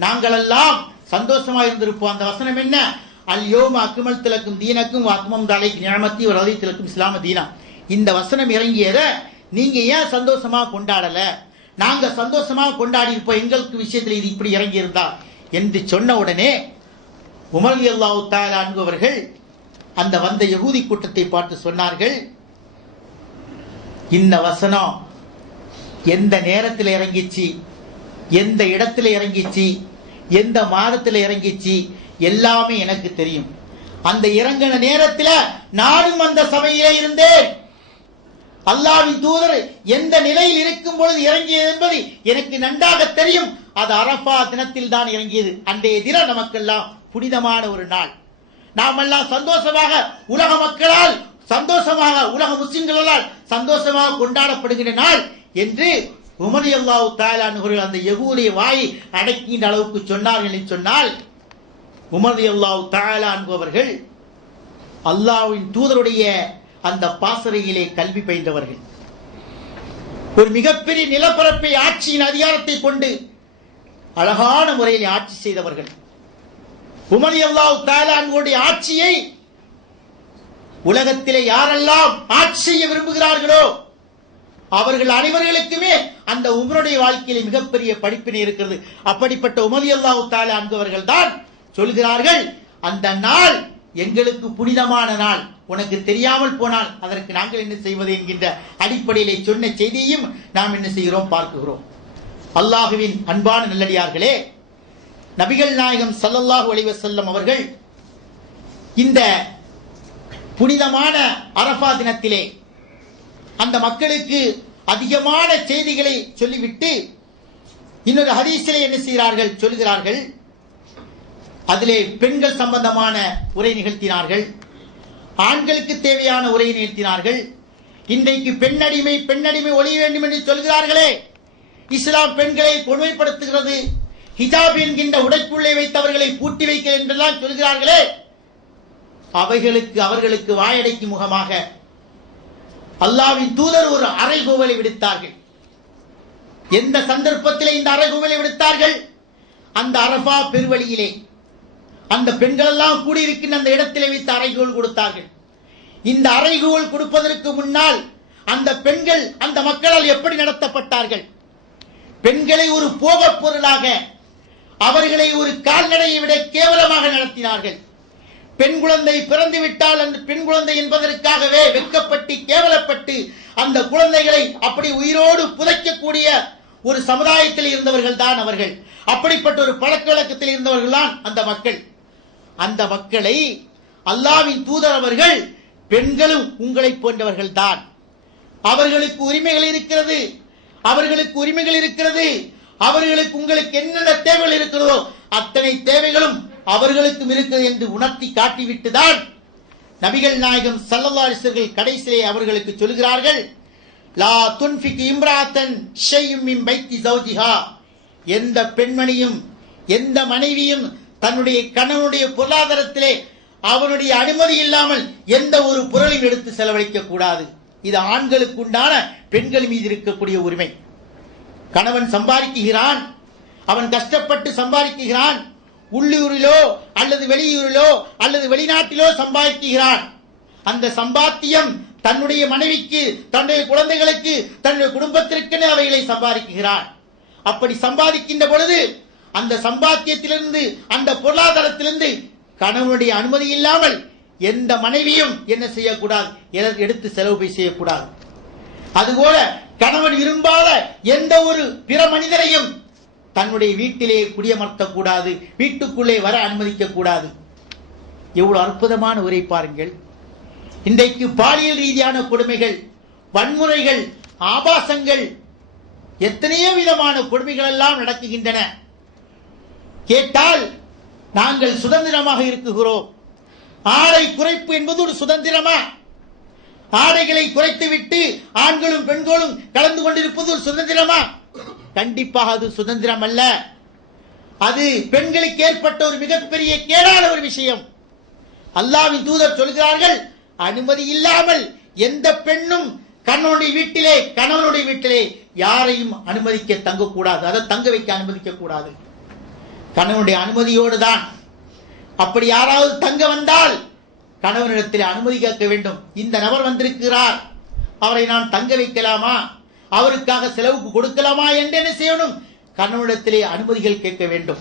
நாங்கள் எல்லாம் சந்தோஷமா இருந்திருப்போம். அந்த வசனம் என்ன? அல் யௌம அக்மல்து லக்கும் தீனக்கும் வ அத்மம்து அலைக்கும் நிஅமதி வ ரதீது லக்கும் இஸ்லாம தீனா. இந்த வசனம் இறங்கியத நீங்க ஏன் சந்தோஷமா கொண்டாடல? நாங்க சந்தோஷமா கொண்டாடி இருப்போம், எங்களுக்கு விஷயத்தில் இது இப்படி இறங்கி இருந்தா என்று சொன்ன உடனே உமர் ரலியல்லாஹு தஆலா அன்ஹு அவர்கள் அந்த வந்த யகூதி கூட்டத்தை பார்த்து சொன்னார்கள், இந்த வசனம் எந்த நேரத்தில் இறங்கிச்சு, எந்த இடத்துல இறங்கிச்சு, எந்த மாதத்தில் இறங்கிச்சு எல்லாமே எனக்கு தெரியும். அந்த இறங்கின நேரத்தில் நானும் அந்த சபையிலே இருந்தேன். அல்லாஹ்வின் தூதர் எந்த நிலையில் இருக்கும் பொழுது இறங்கியது என்பது எனக்கு நன்றாக தெரியும். அது அரஃபா தினத்தில் தான் இறங்கியது. அன்றைய தினம் நமக்கெல்லாம் புனிதமான ஒரு நாள். நாம் எல்லாம் சந்தோஷமாக உலக மக்களால் சந்தோஷமாக உலக முஸ்லிம்களால் சந்தோஷமாக கொண்டாடப்படுகிற நாள் என்று உமர் ரலியல்லாஹு தஆலா அன்ஹு அந்த யகூதிய வாயை அடக்கின்ற அளவுக்கு சொன்னார்கள் என்று சொன்னால், உமர் ரலியல்லாஹு தஆலா அன்ஹு அவர்கள் அல்லாஹ்வின் தூதருடைய அந்த பாசறையிலே கல்வி பயின்றவர்கள். ஒரு மிகப்பெரிய நிலப்பரப்பை ஆட்சியின் அதிகாரத்தை கொண்டு அழகான முறையில் ஆட்சி செய்தவர்கள். உமர் ரலியல்லாஹு தஆலா அன்ஹுடைய ஆட்சியை உலகத்திலே யாரெல்லாம் ஆட்சி செய்ய விரும்புகிறார்களோ அவர்கள் அனைவர்களுக்குமே அந்த உமருடைய வாழ்க்கையிலே மிகப்பெரிய படிப்பினை இருக்கிறது. அப்படிப்பட்ட உமர் ரலியல்லாஹு தஆலா அன்ஹு அவர்கள் தான் சொல்கிறார்கள், அந்த நாள் எங்களுக்கு புனிதமான நாள், உனக்கு தெரியாமல் போனால் அதற்கு நாங்கள் என்ன செய்வது என்கின்ற அடிப்படையிலே சொன்ன செய்தியையும் நாம் என்ன செய்கிறோம் பார்க்கிறோம். அல்லாஹுவின் அன்பான நல்லடியார்களே, நபிகள் நாயகம் ஸல்லல்லாஹு அலைஹி வஸல்லம் அவர்கள் இந்த புனிதமான அரஃபா தினத்திலே அந்த மக்களுக்கு அதிகமான செய்திகளை சொல்லிவிட்டு இன்னொரு ஹதீஸிலே என்ன செய்கிறார்கள் சொல்கிறார்கள். அதிலே பெண்கள் சம்பந்தமான உரை நிகழ்த்தினார்கள், ஆண்களுக்கு தேவையான உரையை நிகழ்த்தினார்கள். இன்றைக்கு பெண்ணடிமை ஒழிய வேண்டும் என்று சொல்கிறார்களே, இஸ்லாம் பெண்களை கொடுமைப்படுத்துகிறது, ஹிஜாப் என்கின்ற உடைக்குள்ளே வைத்தவர்களை பூட்டி வைக்க என்றெல்லாம் சொல்கிறார்களே, அவர்களுக்கு வாயடைக்கும் முகமாக அல்லாஹ்வின் தூதர் ஒரு அறைகூவலை விடுத்தார்கள். எந்த சந்தர்ப்பத்திலே இந்த அறைகூவலை விடுத்தார்கள்? அந்த அரஃபா பெருவழியிலே அந்த பெண்கள் எல்லாம் கூடியிருக்கின்ற அந்த இடத்திலே வைத்து அறைகூவல் கொடுத்தார்கள். இந்த அறைகூவல் கொடுப்பதற்கு முன்னால் அந்த பெண்கள் அந்த மக்களால் எப்படி நடத்தப்பட்டார்கள்? பெண்களை ஒரு போகப் பொருளாக, அவர்களை ஒரு கால்நடையை விட கேவலமாக நடத்தினார்கள். பெண் குழந்தை பிறந்து விட்டால் அந்த பெண் குழந்தை என்பதற்காகவே வெட்கப்பட்டு கேவலப்பட்டு அந்த குழந்தைகளை அப்படி உயிரோடு புதைக்கக்கூடிய ஒரு சமுதாயத்தில் இருந்தவர்கள் தான் அவர்கள். அப்படிப்பட்ட ஒரு பழக்க வழக்கத்தில் இருந்தவர்கள் தான் அந்த மக்கள். அந்த மக்களை அல்லாஹ்வின் தூதர் அவர்கள், பெண்களும் உங்களை போன்றவர்கள் தான், அவர்களுக்கு உரிமைகள் இருக்கிறது, அவர்களுக்கு உங்களுக்கு என்னென்ன தேவைகள் இருக்கிறதோ அத்தனை தேவைகளும் அவர்களுக்கும் இருக்கிறது என்று உணர்த்தி காட்டிவிட்டுதான் நபிகள் நாயகம் ஸல்லல்லாஹு அலைஹி வஸல்லம் கடைசியிலே அவர்களுக்கு சொல்கிறார்கள், லா துன்ஃபிக் இம்ராத்தன் ஷையும் மின் பைத்தி ஜௌஜிஹா. எந்த பெண்மணியும் எந்த மனைவியும் தன்னுடைய கணவனுடைய பொருளாதாரத்திலே அவனுடைய அனுமதி இல்லாமல் எந்த ஒரு பொருளையும் எடுத்து செலவழிக்க கூடாது. இது ஆண்களுக்கு உண்டான பெண்கள் மீது இருக்கக்கூடிய உரிமை. கணவன் சம்பாதிக்கிறான், அவன் கஷ்டப்பட்டு சம்பாதிக்கிறான், உள்ளூரிலோ அல்லது வெளியூரிலோ அல்லது வெளிநாட்டிலோ சம்பாதிக்கிறான். அந்த சம்பாத்தியம் தன்னுடைய மனைவிக்கு, தன்னுடைய குழந்தைகளுக்கு, தன்னுடைய குடும்பத்திற்கு அவைகளை சம்பாதிக்கிறான். அப்படி சம்பாதிக்கின்ற பொழுது அந்த சம்பாத்தியத்திலிருந்து அந்த பொருளாதாரத்திலிருந்து கணவனுடைய அனுமதி இல்லாமல் எந்த மனைவியும் என்ன செய்யக்கூடாது, எடுத்து செலவு செய்யக்கூடாது. அதுபோல கணவன் விரும்பாத எந்த ஒரு பிற மனிதரையும் தன்னுடைய வீட்டிலே குடியமர்த்தக்கூடாது, வீட்டுக்குள்ளே வர அனுமதிக்க கூடாது. எவ்வளவு அற்புதமான உரை பாருங்கள். இன்றைக்கு பாலியல் ரீதியான கொடுமைகள், வன்முறைகள், ஆபாசங்கள், எத்தனையோ விதமான கொடுமைகள் எல்லாம் நடக்குகின்றன. கேட்டால் நாங்கள் சுதந்திரமாக இருக்குகிறோம். ஆடை குறைப்பு என்பது ஒரு சுதந்திரமா? ஆடைகளை குறைத்துவிட்டு ஆண்களும் பெண்களும் கலந்து கொண்டிருப்பது ஒரு சுதந்திரமா? கண்டிப்பாக அது சுதந்திரம் அல்ல. அது பெண்களுக்கு ஏற்பட்ட ஒரு மிகப்பெரிய கேடான ஒரு விஷயம். அல்லாஹ்வின் தூதர் சொல்கிறார்கள், அனுமதி இல்லாமல் எந்த பெண்ணும் கணவனுடைய வீட்டிலே யாரையும் அனுமதிக்க தங்கக்கூடாது, அதை தங்க வைக்க அனுமதிக்க கூடாது. கணவனுடைய அனுமதியோடு தான். அப்படி யாராவது தங்க வந்தால் கணவனிடத்தில் அனுமதி கேட்க வேண்டும். இந்த நபர் வந்திருக்கிறார், அவரை நான் தங்க வைக்கலாமா, அவருக்காக செலவுக்கு கொடுக்கலாமா என்று என்ன செய்யணும்? கணவனிடத்திலே அனுமதிகள் கேட்க வேண்டும்.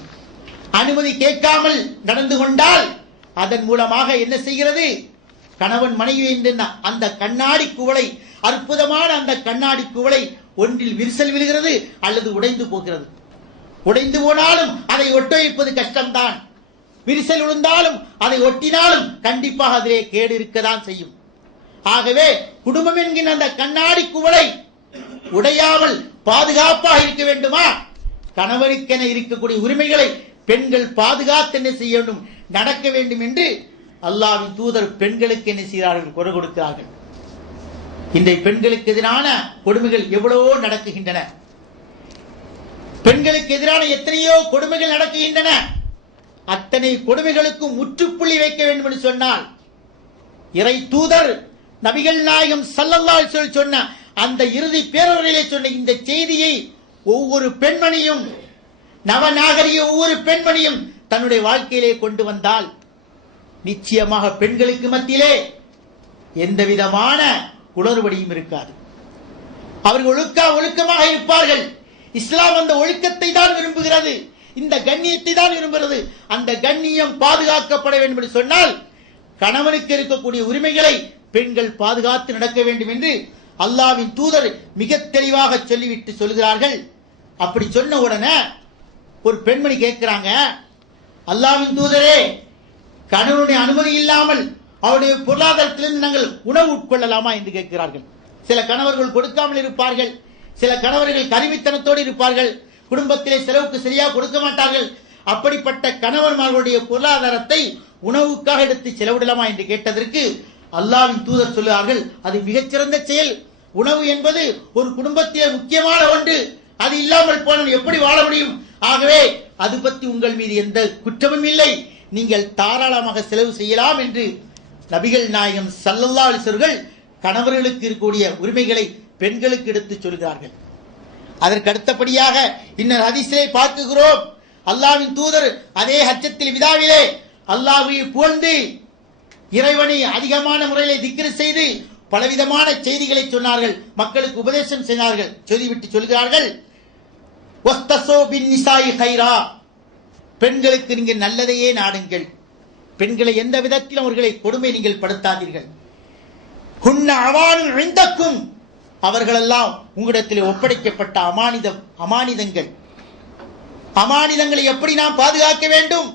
அனுமதி கேட்காமல் நடந்து கொண்டால் அதன் மூலமாக என்ன செய்கிறது? கணவன் மனைவி என்ற அந்த கண்ணாடி குவளை, அற்புதமான அந்த கண்ணாடி குவளை ஒன்றில் விரிசல் விழுகிறது அல்லது உடைந்து போகிறது. உடைந்து போனாலும் அதை ஒட்ட வைப்பது கஷ்டம்தான். விரிசல் விழுந்தாலும் அதை ஒட்டினாலும் கண்டிப்பாக அதிலே கேடு இருக்கதான் செய்யும். ஆகவே குடும்பம் என்கின்ற அந்த கண்ணாடி குவளை உடையாமல் பாதுகாப்பாக இருக்க வேண்டுமா? கணவருக்கென இருக்கக்கூடிய உரிமைகளை பெண்கள் பாதுகாத்து என்ன செய்ய வேண்டும், நடக்க வேண்டும் என்று அல்லாஹ்வின் தூதர் பெண்களுக்கு என்ன செய்கிறார்கள், குரல் கொடுக்கிறார்கள். இன்றைய பெண்களுக்கு எதிரான கொடுமைகள் எவ்வளவோ நடக்குகின்றன. பெண்களுக்கு எதிரான எத்தனையோ கொடுமைகள் நடக்குகின்றன. அத்தனை கொடுமைகளுக்கும் முற்றுப்புள்ளி வைக்க வேண்டும் என்று சொன்னால் இறை தூதர் நபிகள் நாயகம் ஸல்லல்லாஹு அலைஹி வஸல்லம் சொன்ன அந்த இறுதி பேரவர்களிலே சொன்ன இந்த செய்தியை ஒவ்வொரு பெண்மணியும், நவநாகரிக ஒவ்வொரு பெண்மணியும் தன்னுடைய வாழ்க்கையிலே கொண்டு வந்தால் நிச்சயமாக பெண்களுக்கு மத்தியிலே எந்த விதமான குளறுபடியும் இருக்காது. அவர்கள் ஒழுக்கமாக இருப்பார்கள். இஸ்லாம் அந்த ஒழுக்கத்தை தான் விரும்புகிறது, இந்த கண்ணியத்தை தான் விரும்புகிறது. அந்த கண்ணியம் பாதுகாக்கப்பட வேண்டும் என்று சொன்னால் கணவனுக்கு இருக்கக்கூடிய உரிமைகளை பெண்கள் பாதுகாத்து நடக்க வேண்டும் என்று அல்லாஹ்வின் தூதர் மிக தெளிவாக சொல்லிவிட்டு சொல்கிறார்கள். அப்படி சொன்ன உடனே ஒரு பெண்மணி கேட்கிறாங்க, அல்லாஹ்வின் தூதரே, கணவனுடைய அனுமதி இல்லாமல் அவருடைய பொருளாதாரத்திலிருந்து நாங்கள் உணவு உட்கொள்ளலாமா என்று கேட்கிறார்கள். சில கணவர்கள் கொடுக்காமல் இருப்பார்கள், சில கணவர்கள் கருவித்தனத்தோடு இருப்பார்கள், குடும்பத்திலே செலவுக்கு சரியாக கொடுக்க மாட்டார்கள். அப்படிப்பட்ட கணவன்மார்களுடைய பொருளாதாரத்தை உணவுக்காக எடுத்து செலவிடலாமா என்று கேட்டதற்கு அல்லாஹ்வின் தூதர் சொல்லுவார்கள், அது மிகச்சிறந்த செயல். உணவு என்பது ஒரு குடும்பத்திலே முக்கியமான ஒன்று. அது இல்லாமல் போனால் எப்படி வாழ முடியும்? ஆகவே அது பற்றி உங்கள் மீது எந்த குற்றமும் இல்லை, நீங்கள் தாராளமாக செலவு செய்யலாம் என்று நபிகள் நாயகம் ஸல்லல்லாஹு அலைஹி வஸல்லம் கணவர்களுக்கு இருக்கக்கூடிய உரிமைகளை பெண்களுக்கு எடுத்து சொல்கிறார்கள். அதற்கு அடுத்தபடியாக இன்னொரு ஹதீஸிலே பார்க்கிறோம், அல்லாஹ்வின் தூதர் அதே ஹஜ்ஜத்துல் விதாவிலே அல்லாஹ்வை புகழ்ந்து இறைவனை அதிகமான முறையிலே திக்ர் செய்து பலவிதமான செய்திகளை சொன்னார்கள், மக்களுக்கு உபதேசம் செய்தார்கள். சொல்லிவிட்டு சொல்கிறார்கள், வஸ்தஸோ பின் நிசாஇ கைரா, பெண்களுக்கு நீங்கள் நல்லதையே நாடுங்கள், பெண்களை எந்த விதத்திலும் அவர்களை கொடுமை நீங்கள் படுத்தாதீர்கள். குன்ன அவான் இந்தக்கும், அவர்களெல்லாம் உங்களிடத்தில் ஒப்படைக்கப்பட்ட அமானிதங்கள். அமானிதங்களை எப்படி நாம் பாதுகாக்க வேண்டும்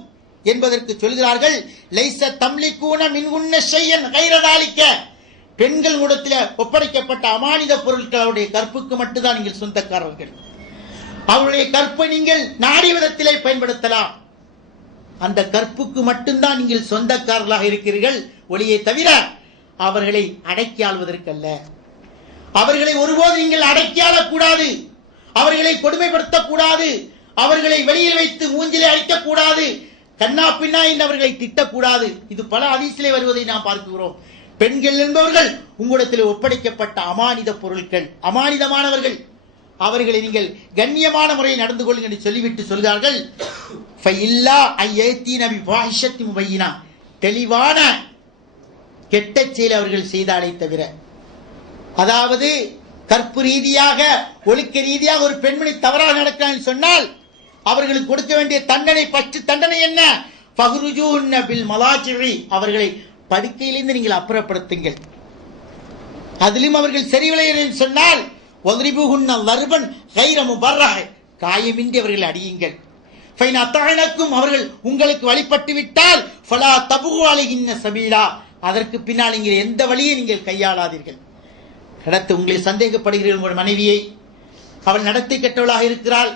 என்பதற்கு சொல்கிறார்கள், லைஸ தம்லிகூன மின்குன்ன ஷையன் கைர தாலிக, பெண்கள் இடத்தில் ஒப்படைக்கப்பட்ட அமானித பொருட்கள் அவருடைய கற்புக்கு மட்டும்தான் நீங்கள் சொந்தக்காரர்கள். அவருடைய கற்பை நீங்கள் நாடிய விதத்திலே பயன்படுத்தலாம், அந்த கற்புக்கு மட்டும்தான் நீங்கள் சொந்தக்காரர்களாக இருக்கிறீர்கள், ஒளியை தவிர அவர்களை அடக்கி ஆள்வதற்கல்ல. அவர்களை ஒருபோது நீங்கள் அடக்கி ஆளக்கூடாது, அவர்களை கொடுமைப்படுத்தக்கூடாது, அவர்களை வெளியில் வைத்து மூஞ்சிலே அடிக்கக்கூடாது, கண்ணா பின்னா என்று அவர்களை திட்டக்கூடாது. இது பல ஹதீஸிலே வருவதை நாம் பார்க்கிறோம். பெண்கள் என்பவர்கள் உங்களிடத்தில் ஒப்படைக்கப்பட்ட அமானித பொருட்கள், அமானிதமானவர்கள், அவர்களை நீங்கள் கண்ணியமான முறையில் நடந்து கொள்ளுங்கள் என்று சொல்லிவிட்டு சொல்கிறார்கள், தெளிவான கெட்ட செயல் அவர்கள் செய்தாலே தவிர, அதாவது கற்பு ரீதியாக ஒழுக்க ரீதியாக ஒரு பெண்மணி தவறாக நடக்கிறான்னு சொன்னால் அவர்களுக்கு கொடுக்க வேண்டிய தண்டனை, பற்று தண்டனை என்ன? ஃபஹ்ருஜூன பில் மலாஜிஇ, அவர்களை படுக்கையிலிருந்து நீங்கள் அப்புறப்படுத்துங்கள். அதிலும் அவர்கள் சரிவில்லை என்று சொன்னால் வத்ரிபுஹுன்ன லர்பன் கைர முபர்ரஹ, காயமின்றி அவர்கள் அடியுங்கள். ஃபைன் அத்தஅனக்கும், அவர்கள் உங்களுக்கு வழிபட்டு விட்டால் ஃபலா தபுகு அலைஹின்ன சபீலா, அதற்கு பின்னால் நீங்கள் எந்த வழியை நீங்கள் கையாளாதீர்கள். அடுத்து உங்களை சந்தேகப்படுகிறீர்கள், உங்கள் மனைவியை, அவள் நடத்தை கெட்டவளாக இருக்கிறாள்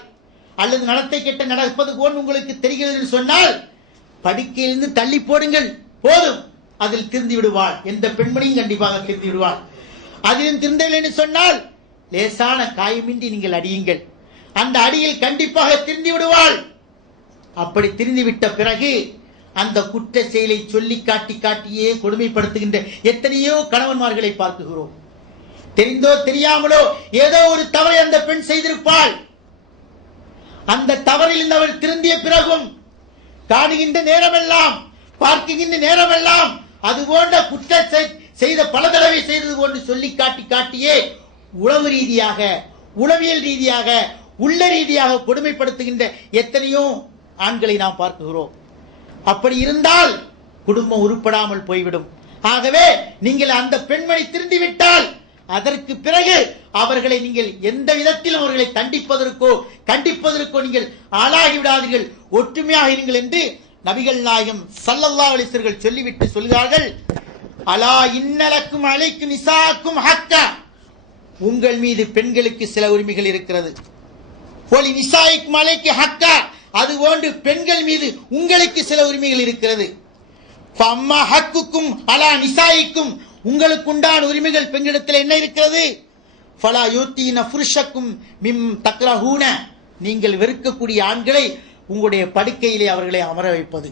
அல்லது நடத்தை கெட்ட நடப்பது போன்று உங்களுக்கு தெரிகிறது என்று சொன்னால் படுக்கையிலிருந்து தள்ளி போடுங்கள், போதும், அதில் திருந்தி விடுவாள். எந்த பெண்மணியும் கண்டிப்பாக திருந்தி விடுவாள். அதிலும் திருந்தவில்லை என்று சொன்னால் லேசான காயமின்றி நீங்கள் அடியுங்கள், அந்த அடியில் கண்டிப்பாக திருந்தி விடுவாள். அப்படி திருந்திவிட்ட பிறகு அந்த குற்ற செயலை சொல்லி காட்டியே கொடுமைப்படுத்துகின்ற எத்தனையோ கணவன்மார்களை பார்க்கிறோம். தெரிந்தோ தெரியாமலோ ஏதோ ஒரு தவறை அந்த பெண் செய்திருப்பாள். அந்த தவறில் அவள் திருந்திய பிறகும் காணுகின்ற நேரமெல்லாம், பார்க்கின்ற நேரமெல்லாம் அது போன்ற குற்ற செய்த பல தடவை செய்தது போன்று சொல்லி காட்டியே உளவு ரீதியாக, உளவியல் ரீதியாக, உள்ள ரீதியாக கொடுமைப்படுத்துகின்ற எத்தனையோ ஆண்களை நாம் பார்க்கிறோம். அப்படி இருந்தால் குடும்பம் உருப்படாமல் போய்விடும். ஆகவே நீங்கள் அந்த பெண்மணி திருந்திவிட்டால் அதற்கு பிறகு அவர்களை நீங்கள் எந்த விதத்திலும் அவர்களை கண்டிப்பதற்கோ நீங்கள் ஆளாகிவிடாதீர்கள், ஒற்றுமையாக இருங்கள் என்று நபிகள் நாயகம் ஸல்லல்லாஹு அலைஹி வஸல்லம் சொல்லிவிட்டு சொல்கிறார்கள். அலா இன்னலக்கும் அலைக்கும் நிசாக்கும் ஹக்கா, உங்கள் மீது பெண்களுக்கு சில உரிமைகள் இருக்கிறது. ஒலி நிசாய்க்கும் அலைக்கு ஹக்கா, அதுபோன்று பெண்கள் மீது உங்களுக்கு சில உரிமைகள் இருக்கிறது. அம்மா ஹக்குக்கும் அலா நிசாய்க்கும், உங்களுக்கு உண்டான உரிமைகள் பெண்களிடத்தில் என்ன இருக்கிறது? ஃபலா யூத்தீன புருஷக்கும் மிம் தக்ரஹூன, நீங்கள் வெறுக்கக்கூடிய ஆண்களை உங்களுடைய படுக்கையிலே அவர்களை அமர வைப்பது.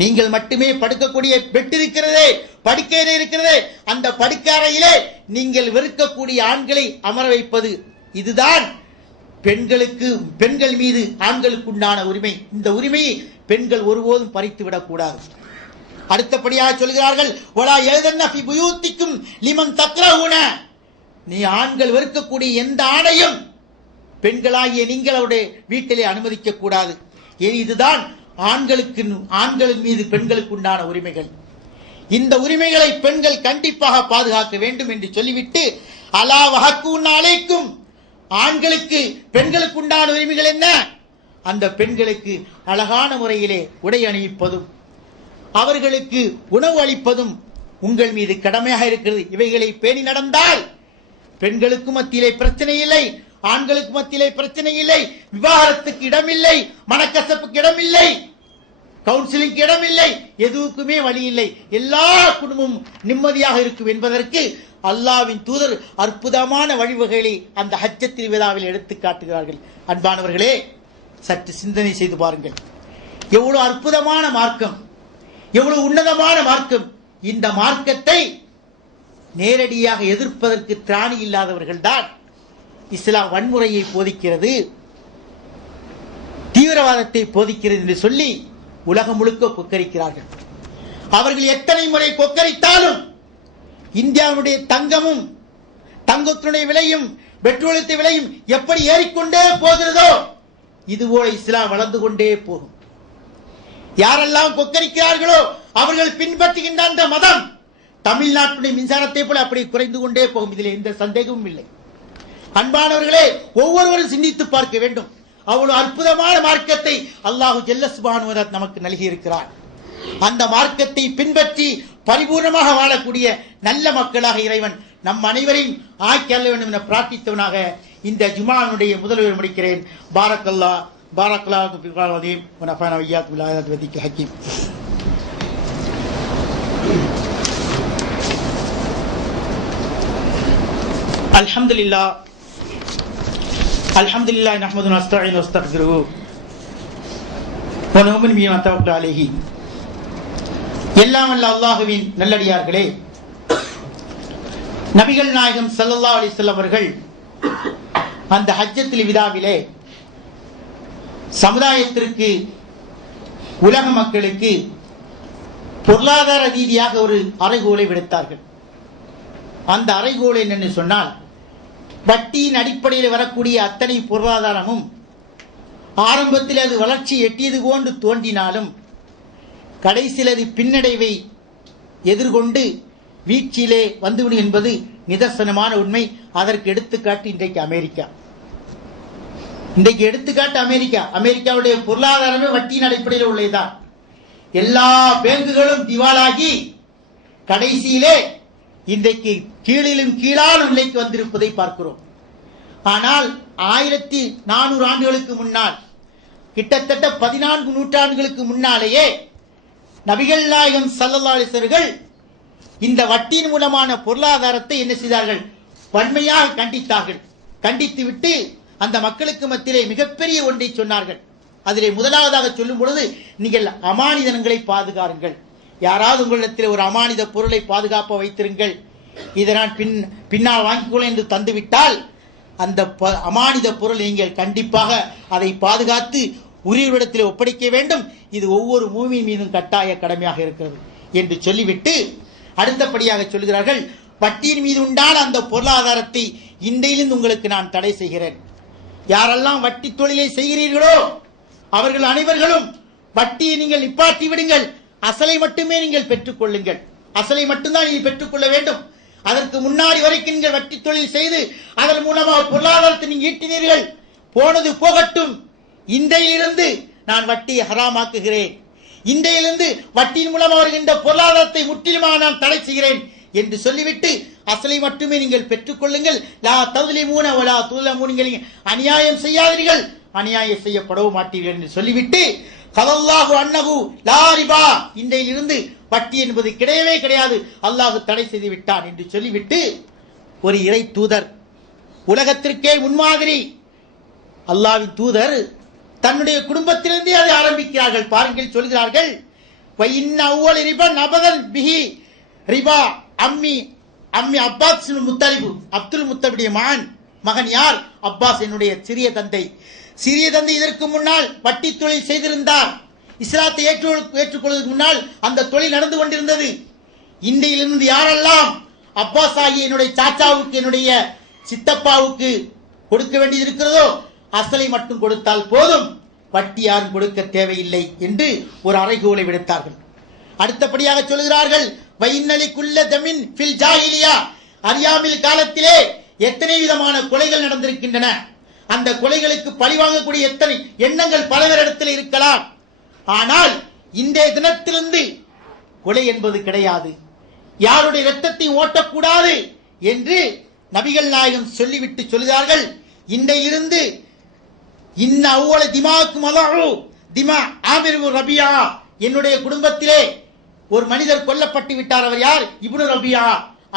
நீங்கள் மட்டுமே படுக்கக்கூடிய பெட் இருக்கிறதே, படுக்கையிலே இருக்கிறதே, அந்த படுக்கறையிலே நீங்கள் வெறுக்கக்கூடிய ஆண்களை அமர வைப்பது. இதுதான் பெண்களுக்கு, பெண்கள் மீது ஆண்களுக்கு உண்டான உரிமை. இந்த உரிமையை பெண்கள் ஒருபோதும் பறித்து விடக்கூடாது. அடுத்தபடியாக சொல்கிறார்கள், வலா யதன்ன ஃபி புயூத்திக்கும் லிமன் தக்ரஹூன, நீ ஆண்கள் வெறுக்கக்கூடிய எந்த ஆணையும் பெண்களாகிய நீங்கள் அவருடைய வீட்டிலே அனுமதிக்க கூடாது. இதுதான் ஆண்களுக்கு, ஆண்களின் மீது பெண்களுக்கு உண்டான உரிமைகள். இந்த உரிமைகளை பெண்கள் கண்டிப்பாக பாதுகாக்க வேண்டும் என்று சொல்லிவிட்டு, அலா வஹக்குன் அலைக்கும், ஆண்களுக்கு பெண்களுக்கு உண்டான உரிமைகள் என்ன? அந்த பெண்களுக்கு அழகான முறையிலே உடை அணிவிப்பதும் அவர்களுக்கு உணவு அளிப்பதும் உங்கள் மீது கடமையாக இருக்கிறது. இவைகளை பேணி நடந்தால் பெண்களுக்கு மத்தியிலே பிரச்சனை இல்லை, ஆண்களுக்கு மத்தியிலே பிரச்சனை இல்லை, விவாகரத்துக்கு இடமில்லை, மனக்கசப்புக்கு இடமில்லை, கவுன்சிலிங் இடமில்லை, எதுவுக்குமே வழி இல்லை, எல்லா குடும்பமும் நிம்மதியாக இருக்கும் என்பதற்கு அல்லாஹ்வின் தூதர் அற்புதமான வழிவகைகளை அந்த ஹஜ்ஜத்துல் விதாவில் எடுத்து காட்டுகிறார்கள். அன்பானவர்களே, சற்று சிந்தனை செய்து பாருங்கள். எவ்வளவு அற்புதமான மார்க்கம், எவ்வளவு உன்னதமான மார்க்கம். இந்த மார்க்கத்தை நேரடியாக எதிர்ப்பதற்கு திராணி இல்லாதவர்கள் தான் இஸ்லாம் வன்முறையை போதிக்கிறது, தீவிரவாதத்தை போதிக்கிறது என்று சொல்லி உலகம் முழுக்க கொக்கரிக்கிறார்கள். அவர்கள் எத்தனை முறை கொக்கரித்தாலும் இந்தியாவுடைய தங்கமும் தங்கத்தினுடைய விலையும் பெட்ரோலியத்தின் விலையும் எப்படி ஏறிக்கொண்டே போகிறதோ இதுபோல இஸ்லாம் வளர்ந்து கொண்டே போகும். யாரெல்லாம் கொக்கரிக்கிறார்களோ அவர்கள் பின்பற்றுகின்ற அந்த மதம் தமிழ்நாட்டுடைய மின்சாரத்தை போல அப்படி குறைந்து கொண்டே போகும். இதில் எந்த சந்தேகமும் இல்லை. அன்பானவர்களே, ஒவ்வொருவரும் சிந்தித்து பார்க்க வேண்டும். அவ்வளவு அற்புதமான மார்க்கத்தை அல்லாஹு ஜல்ல சுப்ஹானஹு வ தஆலா நமக்கு நல்கி இருக்கிறார். அந்த மார்க்கத்தை பின்பற்றி பரிபூர்ணமாக வாழக்கூடிய நல்ல மக்களாக இறைவன் நம் அனைவரையும் ஆக்கி அருள வேண்டும் என பிரார்த்தித்தவனாக இந்த ஜும்ஆனுடைய முதல்வர் முடிக்கிறேன். பாரக்கல்லாஹ் பாரக்கல்லாஹு ஃபில் குர்ஆனில் அதீம் வ நஃபஅனா வ இய்யாக்கும் பில் ஆயாத்தி வ திக்ரில் ஹக்கீம். அல்ஹம்துலில்லாஹ் அல்ஹம்துலில்லாஹி நஹ்மதுஹு வ நஸ்தஈனுஹு வ நஸ்தக்ஃபிருஹு வ நு'மினு பிஹி வ நதவக்கலு அலைஹி. எல்லாம் வல்ல அல்லாஹ்வின் நல்லடியார்களே, நபிகள் நாயகம் ஸல்லல்லாஹு அலைஹி வஸல்லம் அவர்கள் அந்த ஹஜ்ஜத்துல் விதாவிலே சமுதாயத்திற்கு, உலக மக்களுக்கு பொருளாதார ரீதியாக ஒரு அறைகோலை விடுத்தார்கள். அந்த அறைகோலை என்னன்னு சொன்னால், வட்டியின் அடிப்படையில் வரக்கூடிய அத்தனை பொருளாதாரமும் ஆரம்பத்தில் அது வளர்ச்சி எட்டியது போன்று தோன்றினாலும் கடைசியில் அது பின்னடைவை எதிர்கொண்டு வீழ்ச்சியிலே வந்துவிடும் என்பது நிதர்சனமான உண்மை. அதற்கு எடுத்துக்காட்டு இன்றைக்கு அமெரிக்கா. இன்றைக்கு எடுத்துக்காட்டு அமெரிக்கா. அமெரிக்காவுடைய பொருளாதாரமே வட்டியின் அடிப்படையில் உள்ளதுதான். எல்லா பேங்குகளும் திவாலாகி கடைசியிலே இன்றைக்கு கீழிலும் கீழான நிலைக்கு வந்திருப்பதை பார்க்கிறோம். ஆனால் 1400 ஆண்டுகளுக்கு முன்னால், கிட்டத்தட்ட 14 நூற்றாண்டுகளுக்கு முன்னாலேயே நபிகள் நாயகம் ஸல்லல்லாஹு அலைஹி வஸல்லம் இந்த வட்டியின் மூலமான பொருளாதாரத்தை என்ன செய்தார்கள்? வன்மையாக கண்டித்தார்கள். கண்டித்துவிட்டு அந்த மக்களுக்கு மத்தியிலே மிகப்பெரிய ஒன்றை சொன்னார்கள். அதிலே முதலாவதாக சொல்லும் பொழுது, நீங்கள் அமானிதங்களை பாதுகாருங்கள். யாராவது உங்களிடத்தில் ஒரு அமானித பொருளை பாதுகாப்ப வைத்திருங்கள், இதை நான் பின்னால் வாங்கிக்கொள்ள என்று தந்துவிட்டால் அந்த அமானித பொருள் நீங்கள் கண்டிப்பாக அதை பாதுகாத்து உரியவரிடத்தில் ஒப்படைக்க வேண்டும். இது ஒவ்வொரு மூமின் மீதும் கட்டாய கடமையாக இருக்கிறது என்று சொல்லிவிட்டு அடுத்தபடியாக சொல்கிறார்கள், வட்டியின் மீது உண்டான அந்த பொருளாதாரத்தை இன்றையிலிருந்து உங்களுக்கு நான் தடை செய்கிறேன். யாரெல்லாம் வட்டி தொழிலை செய்கிறீர்களோ அவர்கள் அனைவர்களும் வட்டியை நீங்கள் நிப்பாட்டி விடுங்கள். அசலை மட்டுமே நீங்கள் பெற்றுக் கொள்ளுங்கள். அசலை மட்டும்தான் நீங்கள் பெற்றுக்கொள்ள வேண்டும். அதற்கு முன்னாடி வரைக்கும் நீங்கள் வட்டி தொழில் செய்து அதன் மூலமாக பொருளாதாரத்தை நீங்கள் ஈட்டினீர்கள். போனது போகட்டும். இன்றையிலிருந்து நான் வட்டியை ஹராமாக்குகிறேன். இன்றையிலிருந்து வட்டியின் மூலம் வருகின்ற பொருளாதாரத்தை முற்றிலுமாக நான் தடை செய்கிறேன் என்று சொல்லிவிட்டு அசலை மட்டுமே நீங்கள் பெற்றுக் கொள்ளுங்கள். லா ததுலிமூன வலா துலமூன, நீங்கள் அநியாயம் செய்யாதீர்கள், அநியாயம் செய்யப்படவும் மாட்டீர்கள் என்று சொல்லிவிட்டு கலல்லாஹு அன்னஹு லா ரிபா, இன்றையிலிருந்து வட்டி என்பது கிடையவே கிடையாது, அல்லாஹ் தடை செய்து விட்டான் என்று சொல்லிவிட்டு ஒரு இறை தூதர், உலகத்திற்கே முன்மாதிரி அல்லாஹ்வின் தூதர் தன்னுடைய குடும்பத்திலிருந்தே அதை ஆரம்பிக்கிறார்கள். பாருங்கள், சொல்கிறார்கள் வஇன்ன அவ்வல் ரிபா நபதன் பிஹி ரிபா அம்மி அம்மி அப்பாஸ் முத்தலிபு, அப்துல் முத்தலிபுடைய மகன் யார்? அப்பாஸ், என்னுடைய சிறிய தந்தை. சிறிய தந்தை இதற்கு முன்னால் வட்டி தொழில் செய்திருந்தார். இஸ்லாத்தை ஏற்றுக்கொள்வதற்கு முன்னால் அந்த தொழில் நடந்து கொண்டிருந்தது. இன்றையிலிருந்து யாரெல்லாம் அப்பாஸ் ஆகிய என்னுடைய சாச்சாவுக்கு, என்னுடைய சித்தப்பாவுக்கு கொடுக்க வேண்டியது இருக்கிறதோ அசலை மட்டும் கொடுத்தால் போதும், வட்டி யாரும் கொடுக்க தேவையில்லை என்று ஒரு அறைகூலை விடுத்தார்கள். அடுத்தபடியாக சொல்கிறார்கள் வைன்னலிக்குள்ள தமின் ஃபில் ஜாஹிலியா, அறியாமல் காலத்திலே எத்தனை விதமான கொலைகள் நடந்திருக்கின்றன. அந்த கொலைகளுக்கு பழிவாங்கக்கூடிய எத்தனை எண்ணங்கள் பலவரிடத்தில் இருக்கலாம். ஆனால் இன்றைய தினத்திலிருந்து கொலை என்பது கிடையாது, யாருடைய இரத்தத்தை ஓட்டக்கூடாது என்று நபிகள் நாயகம் சொல்லிவிட்டு சொல்கிறார்கள். இன்றையிலிருந்து இன்ன அவ்வள திமாக்கும் அல்லாஹு திமா ஆமிர் ரபியா, என்னுடைய குடும்பத்திலே ஒரு மனிதர் கொல்லப்பட்டு விட்டார். அவர் யார்? இப்னு ரபியா.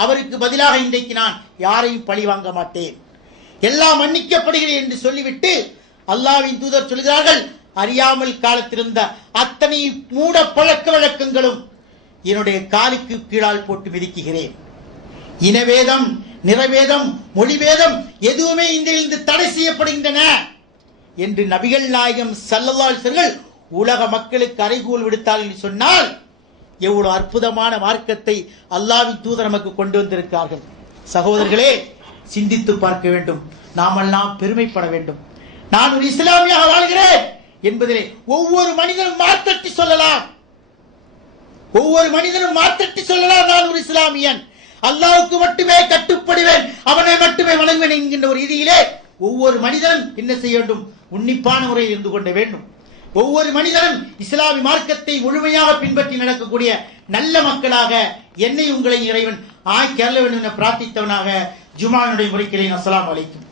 அவருக்கு பதிலாக இன்றைக்கு நான் யாரையும் பழி வாங்க மாட்டேன், எல்லாம் மன்னிக்கப்படுகிறேன் என்று சொல்லிவிட்டு அல்லாஹ்வின் தூதர் சொல்கிறார்கள் அறியாமல் காலத்திருந்த அத்தனை மூட பழக்க வழக்கங்களும் என்னுடைய காலுக்கு கீழால் போட்டு மிதிக்குகிறேன். இனவேதம், நிறவேதம், மொழிவேதம் எதுவுமே இன்றிலிருந்து தடை செய்யப்படுகின்றன என்று நபிகள் நாயகம் ஸல்லல்லாஹு அலைஹி வஸல்லம் உலக மக்களுக்கு அறைகூல் விடுத்தார்கள் என்று சொன்னால் எவ்வளவு அற்புதமான மார்க்கத்தை அல்லாஹ்வின் தூதர் நமக்கு கொண்டு வந்திருக்கிறார்கள். சகோதரர்களே, சிந்தித்து பார்க்க வேண்டும். நாமெல்லாம் பெருமைப்பட வேண்டும். நான் ஒரு இஸ்லாமியாக வாழ்கிறேன் என்பதிலே ஒவ்வொரு மனிதனும் மாத்தட்டி சொல்லலாம். ஒவ்வொரு மனிதனும் மாத்தட்டி சொல்லலாம், நான் ஒரு இஸ்லாமியன், அல்லாஹ்வுக்கு மட்டுமே கட்டுப்படுவேன், அவனை மட்டுமே வணங்குவேன் என்கின்ற ஒரு ரீதியிலே ஒவ்வொரு மனிதனும் என்ன செய்ய வேண்டும்? உன்னிப்பான முறையில் இருந்து கொள்ள வேண்டும். ஒவ்வொரு மனிதனும் இஸ்லாமிய மார்க்கத்தை முழுமையாக பின்பற்றி நடக்கக்கூடிய நல்ல மக்களாக என்னை உங்களை இறைவன் ஆக்கிய வேண்டும் என பிரார்த்தித்தவனாக ஜுமானுடைய முறைக்கிறேன். அஸ்ஸலாமு அலைக்கும்.